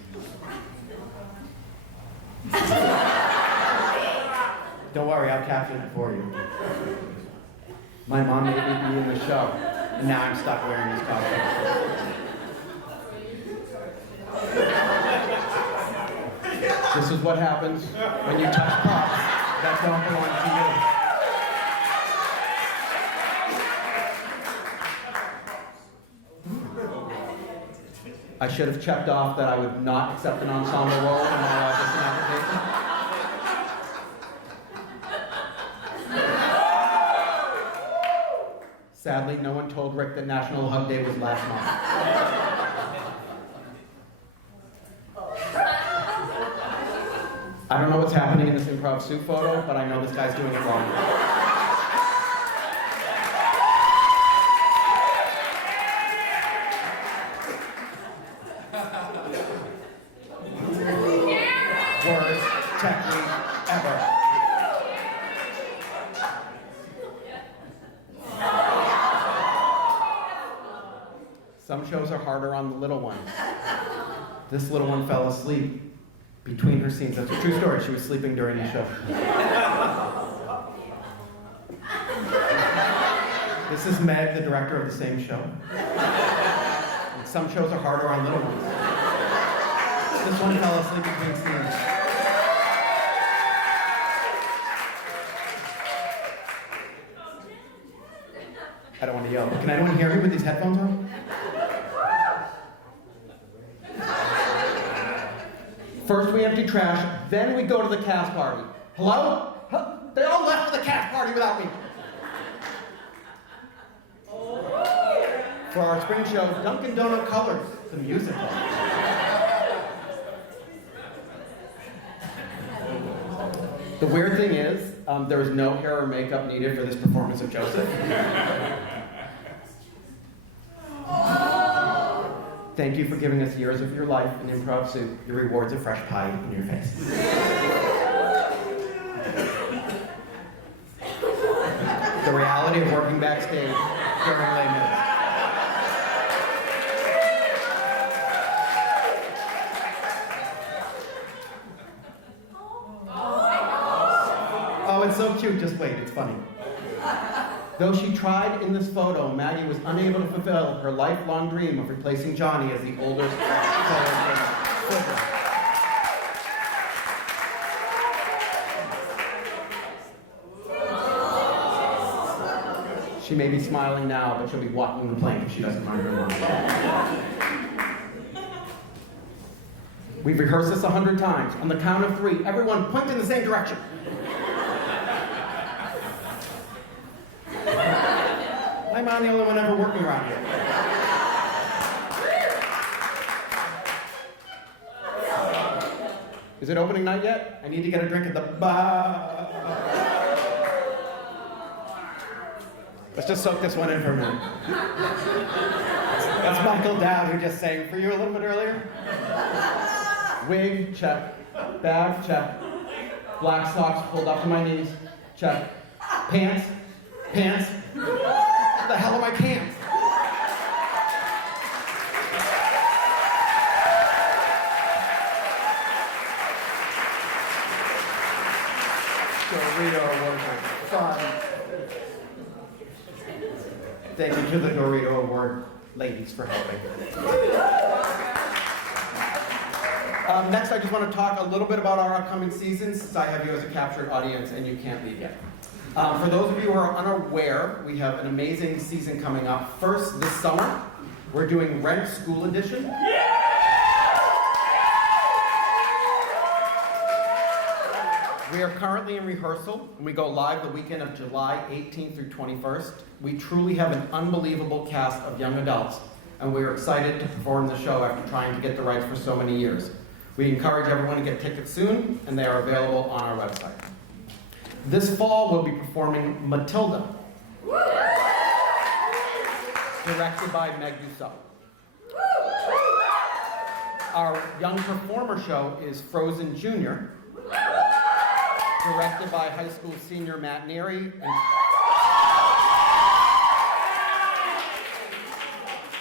Don't worry, I'll caption it for you. My mom made me be in the show, and now I'm stuck wearing this costume. This is what happens when you touch props that don't belong to you. I should have checked off that I would not accept an ensemble role in my audition application. Sadly, no one told Rick that National Hug Day was last month. I don't know what's happening in this Improv Soup photo, but I know this guy's doing it wrong. Worst technique ever. Some shows are harder on the little ones. This little one fell asleep between her scenes. That's a true story. She was sleeping during the show. This is Meg, the director of the same show. And some shows are harder on little ones. This one fell asleep between scenes. I don't want to yell. Can anyone hear me with these headphones on? First we empty trash, then we go to the cast party. Hello? They all left for the cast party without me. For our spring show, Dunkin' Donut Colors, the musical. The weird thing is, there was no hair or makeup needed for this performance of Joseph. Thank you for giving us years of your life in Improv Soup. Your reward's a fresh pie in your face. The reality of working backstage during Les Mis. Oh, it's so cute. Just wait, it's funny. Though she tried in this photo, Maggie was unable to fulfill her lifelong dream of replacing Johnny as the older sibling. She may be smiling now, but she'll be walking the plank if she doesn't mind her mom. We've rehearsed this 100 times. On the count of 3, everyone point in the same direction. I'm the only one ever working around here. Is it opening night yet? I need to get a drink at the bar. Let's just soak this one in for a minute. That's Michael Dowd who just sang for you a little bit earlier. Wig, check. Bag, check. Black socks pulled up to my knees, check. Pants, pants. What the hell are my pants? Dorito Awards are fun. Thank you to the Dorito Award ladies for helping. Next, I just want to talk a little bit about our upcoming seasons, since I have you as a captured audience and you can't leave yet. For those of you who are unaware, we have an amazing season coming up. First, this summer, we're doing Rent School Edition. We are currently in rehearsal, and we go live the weekend of July 18th through 21st. We truly have an unbelievable cast of young adults, and we're excited to perform the show after trying to get the rights for so many years. We encourage everyone to get tickets soon, and they are available on our website. This fall, we'll be performing Matilda, directed by Meg Dussault. Our young performer show is Frozen Junior, directed by high school senior Matt Neary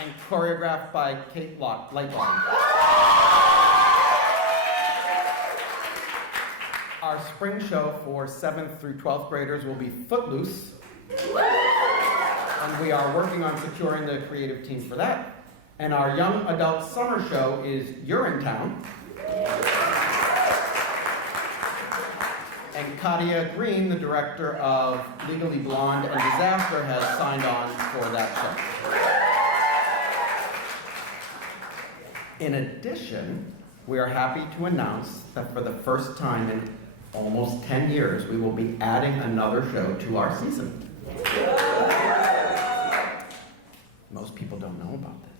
and choreographed by Kate Lightbottom. Our spring show for 7th through 12th graders will be Footloose, and we are working on securing the creative team for that. And our young adult summer show is You're in Town. And Katia Green, the director of Legally Blonde and Disaster, has signed on for that show. In addition, we are happy to announce that for the first time in almost 10 years, we will be adding another show to our season. Most people don't know about this.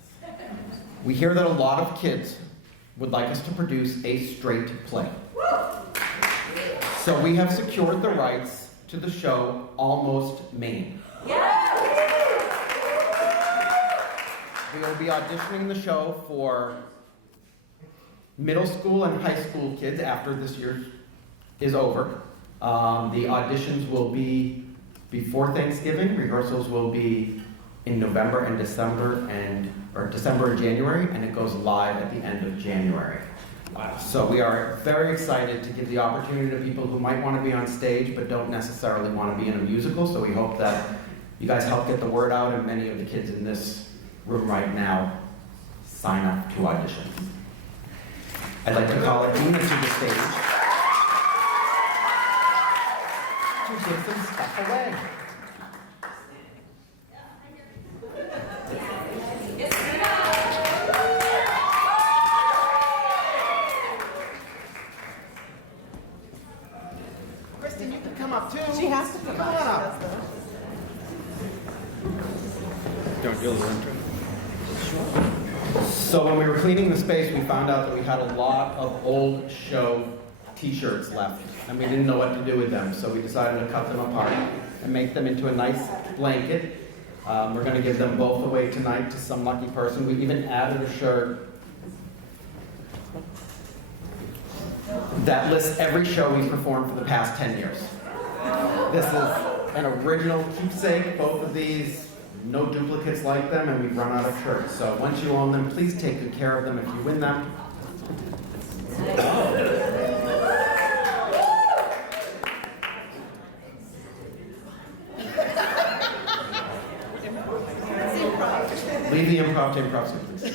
We hear that a lot of kids would like us to produce a straight play. So we have secured the rights to the show Almost Maine. We will be auditioning the show for middle school and high school kids after this year is over. The auditions will be before Thanksgiving. Rehearsals will be in November and December and January, and it goes live at the end of January. So we are very excited to give the opportunity to people who might want to be on stage but don't necessarily want to be in a musical. So we hope that you guys help get the word out, and many of the kids in this room right now sign up to audition. I'd like to call Adina to the stage to give some stuff away. Kristen, you can come up too. She has to come up. Don't do the intro. So when we were cleaning the space, we found out that we had a lot of old show t-shirts left, and we didn't know what to do with them. So we decided to cut them apart and make them into a nice blanket. We're going to give them both away tonight to some lucky person. We even added a shirt that lists every show we've performed for the past 10 years. This is an original keepsake, both of these, no duplicates like them, and we've run out of shirts. So once you own them, please take good care of them if you win them. Leave the improv to Improv Soup, please.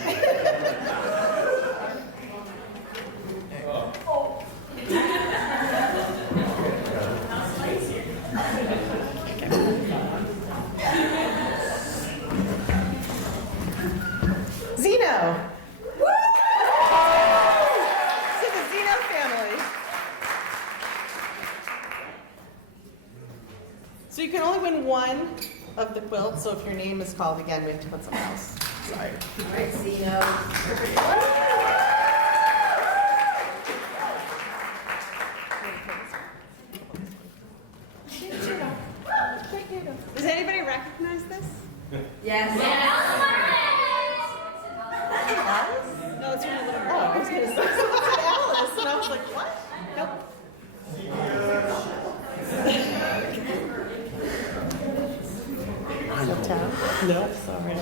Zeno. Woo! To the Zeno family. So you can only win one of the quilts, so if your name is called again, we have to put someone else. Sorry. All right, Zeno. Does anybody recognize this? Yes. No, it's from a little girl. Oh, I was going to say, so it's Alice, and I was like, what? Nope. No, sorry.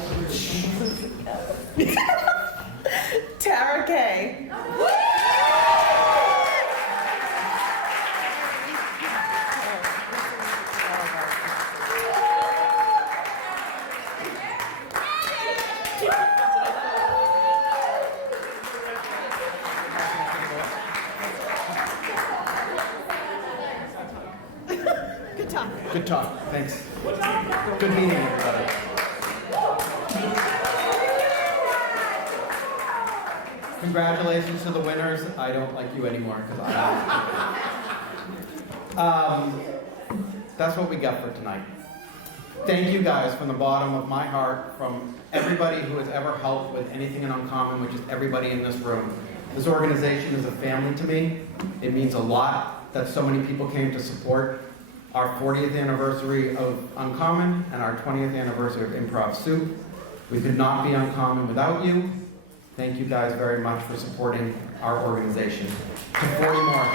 Tara K. Good talk. Good talk. Thanks. Good meeting everybody. Congratulations to the winners. I don't like you anymore because that's what we got for tonight. Thank you guys from the bottom of my heart, from everybody who has ever helped with anything in Uncommon, which is everybody in this room. This organization is a family to me. It means a lot that so many people came to support our 40th anniversary of Uncommon and our 20th anniversary of Improv Soup. We could not be Uncommon without you. Thank you guys very much for supporting our organization. To 40 more.